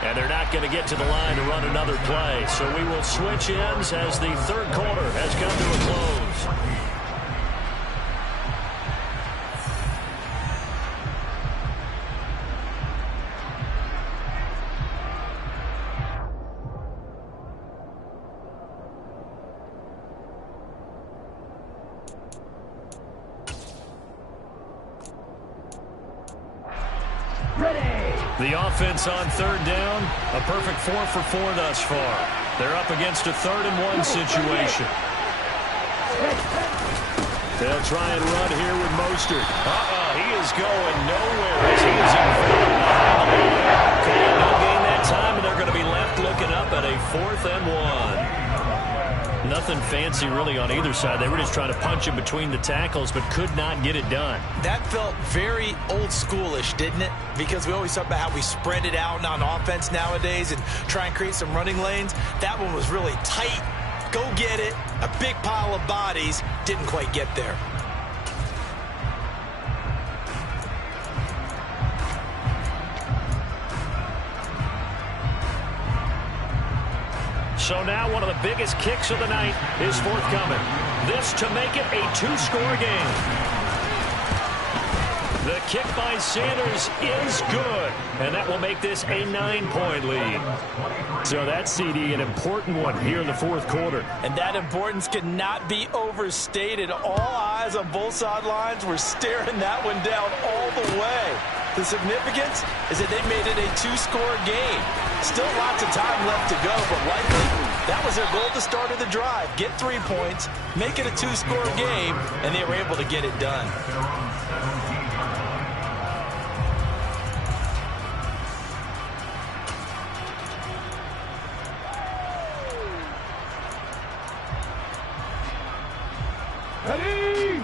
And they're not going to get to the line to run another play. So we will switch ends as the 3rd quarter has come to a close. The offense on 3rd down, a perfect 4 for 4 thus far. They're up against a 3rd and 1 situation. They'll try and run here with Mostert. He is going nowhere as he is invaded behind the line. No gain that time, and they're going to be left looking up at a 4th and 1. Nothing fancy really on either side. They were just trying to punch in between the tackles, but could not get it done. That felt very old schoolish, didn't it? Because we always talk about how we spread it out on offense nowadays and try and create some running lanes. That one was really tight. Go get it. A big pile of bodies. Didn't quite get there. So now one of the biggest kicks of the night is forthcoming. This to make it a 2-score game. The kick by Sanders is good, and that will make this a 9-point lead. So that CD, an important one here in the 4th quarter. And that importance cannot be overstated. All eyes on both sidelines were staring that one down all the way. The significance is that they made it a 2-score game. Still lots of time left to go, but likely that was their goal at the start of the drive. Get 3 points, make it a 2-score game, and they were able to get it done.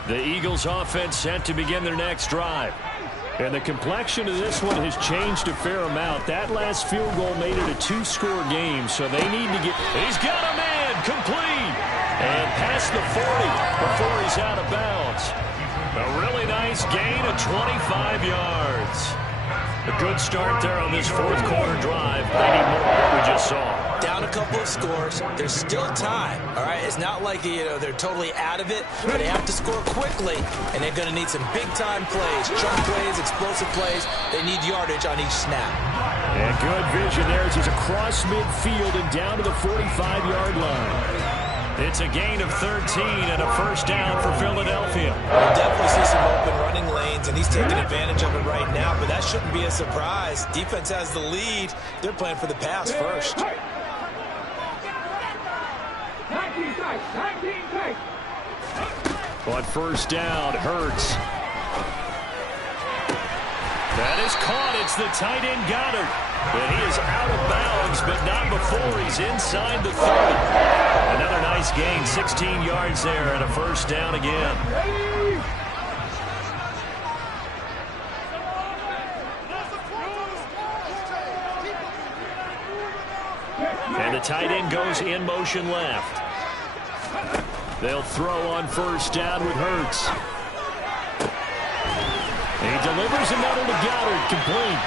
The Eagles offense set to begin their next drive. And the complexion of this one has changed a fair amount. That last field goal made it a 2-score game, so they need to get... He's got a man, complete! And past the 40 before he's out of bounds. A really nice gain of 25 yards. A good start there on this 4th quarter drive. They need more than we just saw. Down a couple of scores. There's still time, all right? It's not like, they're totally out of it, but they have to score quickly, and they're going to need some big-time plays, chunk plays, explosive plays. They need yardage on each snap. And good vision there as he's across midfield and down to the 45-yard line. It's a gain of 13 and a first down for Philadelphia. We definitely see some open running lanes, and he's taking advantage of it right now, but that shouldn't be a surprise. Defense has the lead. They're playing for the pass first. 19 tight. On first down, Hurts. That is caught. It's the tight end Goddard. And he is out of bounds, but not before he's inside the 30. Another nice gain, 16 yards there, and a first down again. And the tight end goes in motion left. They'll throw on first down with Hurts. He delivers another to Goddard, complete.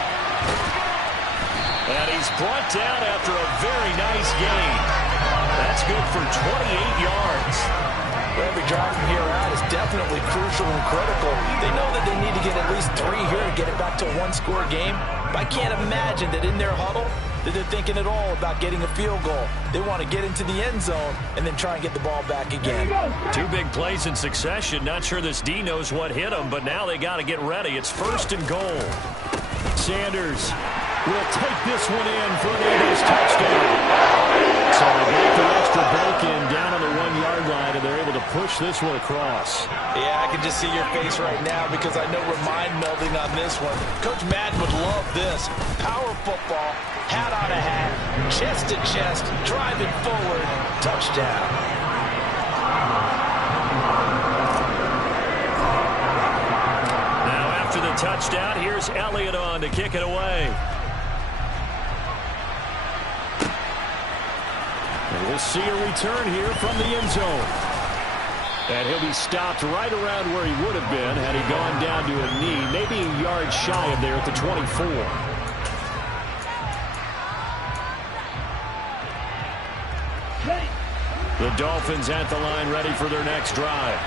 And he's brought down after a very nice gain. That's good for 28 yards. Every drive from here out is definitely crucial and critical. They know that they need to get at least 3 here to get it back to a one-score game. But I can't imagine that in their huddle that they're thinking at all about getting a field goal. They want to get into the end zone and then try and get the ball back again. 2 big plays in succession. Not sure this D knows what hit him, but now they got to get ready. It's first and goal. Sanders will take this one in for an Eagles touchdown. So they get the extra break in down on the 1-yard line, and they're able to push this one across. Yeah, I can just see your face right now because I know we're mind melding on this one. Coach Madden would love this. Power football, hat on a hat, chest to chest, driving forward, touchdown. Now after the touchdown, here's Elliott on to kick it away. And we'll see a return here from the end zone. And he'll be stopped right around where he would have been had he gone down to a knee, maybe a yard shy of there at the 24. The Dolphins at the line ready for their next drive.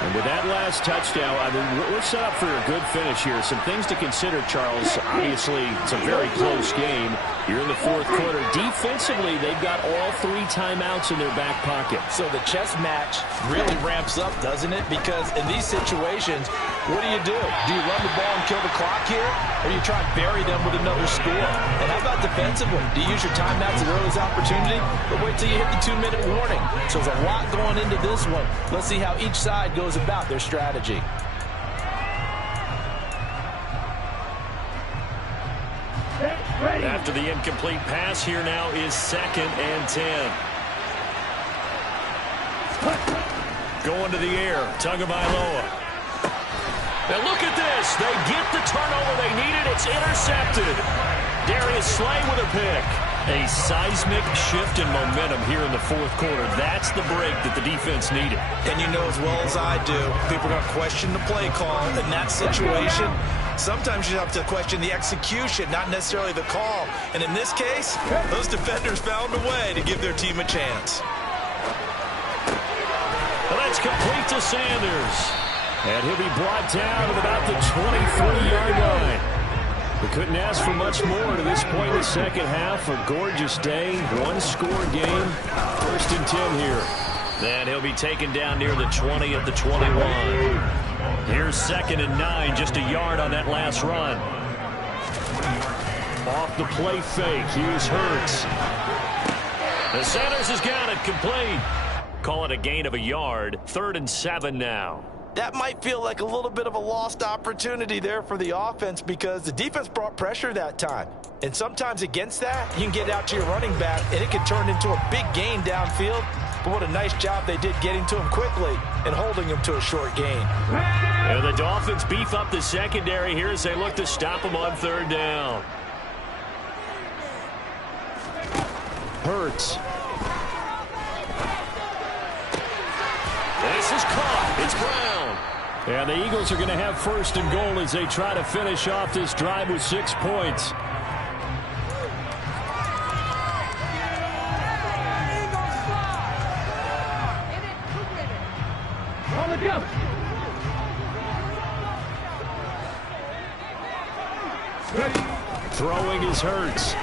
And with that last touchdown, I mean, we're set up for a good finish here. Some things to consider, Charles. Obviously, it's a very close game. You're in the fourth quarter. Defensively, they've got all 3 timeouts in their back pocket. So the chess match really ramps up, doesn't it? Because in these situations, what do? Do you run the ball and kill the clock here? Or do you try and bury them with another score? And how about defensively? Do you use your timeouts at earliest opportunity? Or wait till you hit the 2-minute warning? So there's a lot going into this one. Let's see how each side goes about their strategy. After the incomplete pass, here now is 2nd and 10. Going to the air, Tagovailoa. Now look at this. They get the turnover they needed. It's intercepted. Darius Slay with a pick. A seismic shift in momentum here in the fourth quarter. That's the break that the defense needed. And you know as well as I do, people are going to question the play call in that situation. Sometimes you have to question the execution, not necessarily the call. And in this case, those defenders found a way to give their team a chance. Well, that's complete to Sanders. And he'll be brought down at about the 23-yard line. We couldn't ask for much more to this point in the second half. A gorgeous day, 1-score game. 1st and 10 here. Then he'll be taken down near the 20 at the 21. Here's 2nd and 9, just a yard on that last run. Off the play fake, here's Hurts. The Sanders has got it, complete. Call it a gain of a yard. 3rd and 7 now. That might feel like a little bit of a lost opportunity there for the offense because the defense brought pressure that time. And sometimes against that, you can get out to your running back, and it can turn into a big gain downfield. But what a nice job they did getting to him quickly and holding him to a short gain. And the Dolphins beef up the secondary here as they look to stop him on 3rd down. Hurts. This is caught. It's Brown. And the Eagles are going to have 1st and goal as they try to finish off this drive with 6 points. Throwing is Hurts.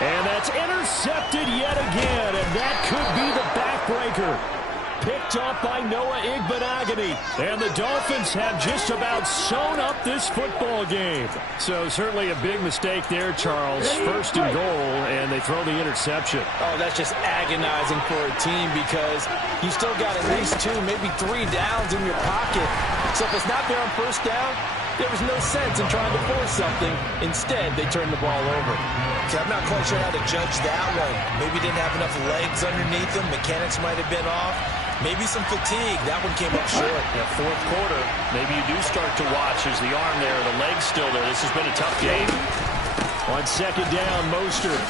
And It's intercepted yet again, and that could be the backbreaker. Picked up by Noah Igbenogany. And the Dolphins have just about sewn up this football game. So certainly a big mistake there, Charles. First and goal, and they throw the interception. Oh, that's just agonizing for a team because you still got at least 2, maybe 3 downs in your pocket. So if it's not there on first down, there was no sense in trying to force something. Instead, they turned the ball over. Okay, I'm not quite sure how to judge that one. Maybe didn't have enough legs underneath him. Mechanics might have been off. Maybe some fatigue. That one came up short. Yeah, fourth quarter, maybe you do start to watch as the arm there, the leg's still there. This has been a tough game. On second down, Mostert.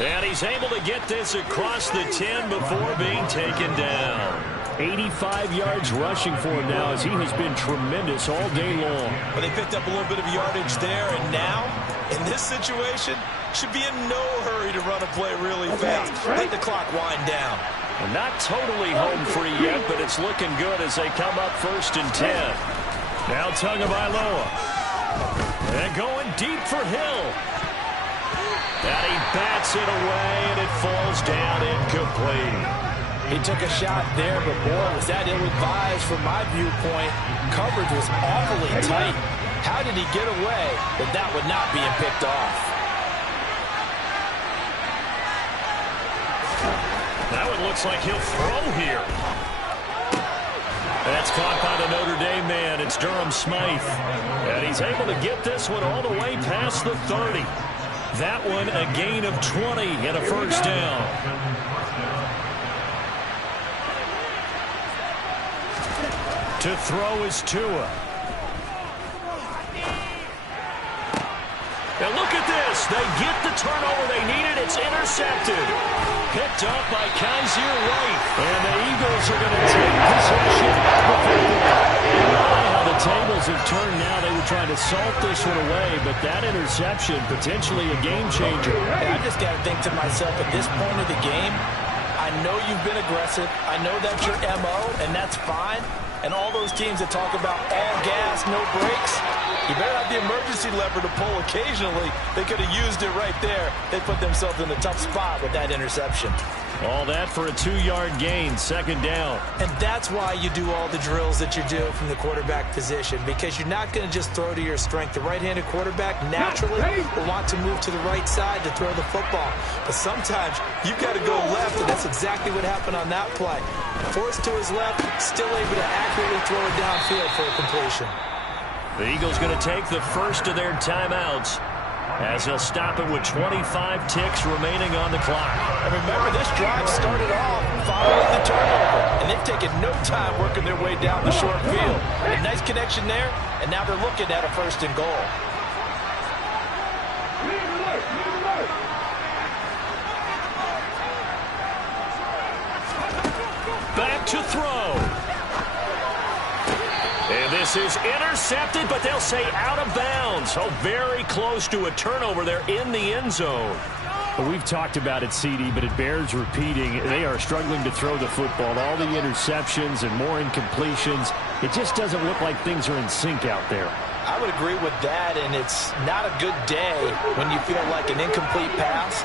And he's able to get this across the 10 before being taken down. 85 yards rushing for him now as he has been tremendous all day long. But they picked up a little bit of yardage there, and now, in this situation, should be in no hurry to run a play really fast. Let the clock wind down. And not totally home free yet, but it's looking good as they come up first and 10. Now Tagovailoa. And going deep for Hill. And he bats it away, and it falls down incomplete. He took a shot there, but boy, was that ill-advised from my viewpoint. Coverage was awfully tight. How did he get away with that one not being picked off? Now it looks like he'll throw here. That's caught by the Notre Dame man. It's Durham Smythe. And he's able to get this one all the way past the 30. That one a gain of 20 and a first down. To throw is Tua. And look at this. They get the turnover they needed. It's intercepted. Picked up by Kaiser White. And the Eagles are going to take possession of the football. How the tables have turned now. They were trying to salt this one away, but that interception, potentially a game changer. I just got to think to myself, at this point of the game, I know you've been aggressive. I know that's your MO, and that's fine. And all those teams that talk about all gas, no brakes, you better have the emergency lever to pull occasionally. They could have used it right there. They put themselves in a tough spot with that interception. All that for a 2-yard gain, second down. And that's why you do all the drills that you do from the quarterback position, because you're not going to just throw to your strength. The right-handed quarterback naturally will want to move to the right side to throw the football. But sometimes you've got to go left, and that's exactly what happened on that play. Forced to his left, still able to accurately throw it downfield for a completion. The Eagles going to take the first of their timeouts as he'll stop it with 25 ticks remaining on the clock. And remember, this drive started off following the turnover, and they've taken no time working their way down the short field. A nice connection there, and now they're looking at a first and goal. Back to throw. And this is intercepted, but they'll say out of bounds. Oh, very close to a turnover there in the end zone. Well, we've talked about it, CD, but it bears repeating. They are struggling to throw the football. All the interceptions and more incompletions. It just doesn't look like things are in sync out there. I would agree with that, and it's not a good day when you feel like an incomplete pass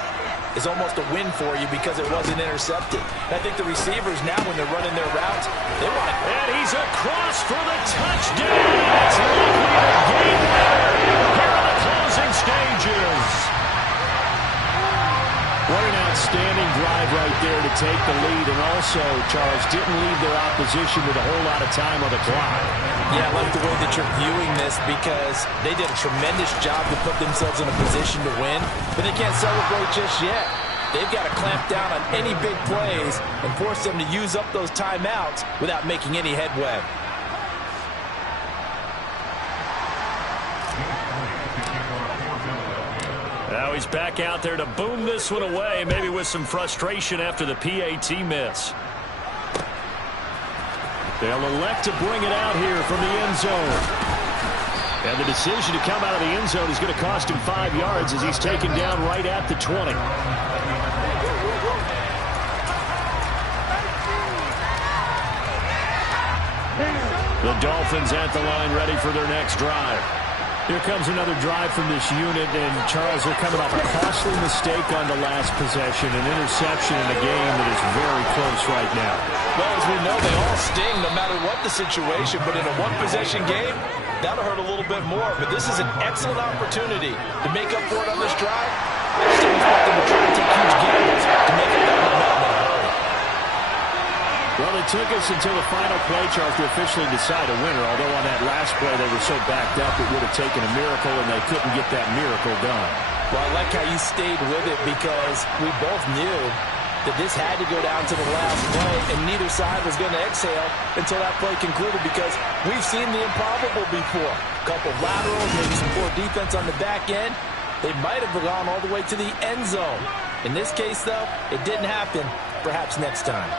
is almost a win for you because it wasn't intercepted. And I think the receivers now, when they're running their routes, they want to... And he's across for the touchdown. It's likely the game winner here in the closing stages. What an outstanding drive right there to take the lead. And also, Charles, didn't leave their opposition with a whole lot of time on the clock. Yeah, I like the way that you're viewing this because they did a tremendous job to put themselves in a position to win, but they can't celebrate just yet. They've got to clamp down on any big plays and force them to use up those timeouts without making any headway. Now he's back out there to boom this one away, maybe with some frustration after the PAT miss. They'll elect to bring it out here from the end zone. And the decision to come out of the end zone is going to cost him 5 yards as he's taken down right at the 20. The Dolphins at the line ready for their next drive. Here comes another drive from this unit, and Charles, they're coming off a costly mistake on the last possession, an interception in a game that is very close right now. Well, as we know, they all sting no matter what the situation, but in a one-possession game, that'll hurt a little bit more. But this is an excellent opportunity to make up for it on this drive. I just don't expect them to try to take huge gambles to make up that momentum in a hurry. Well, it took us until the final play, Charles, to officially decide a winner, although on that last play they were so backed up it would have taken a miracle, and they couldn't get that miracle done. Well, I like how you stayed with it because we both knew that this had to go down to the last play, and neither side was going to exhale until that play concluded because we've seen the improbable before. A couple of laterals, maybe some poor defense on the back end. They might have gone all the way to the end zone. In this case, though, it didn't happen. Perhaps next time.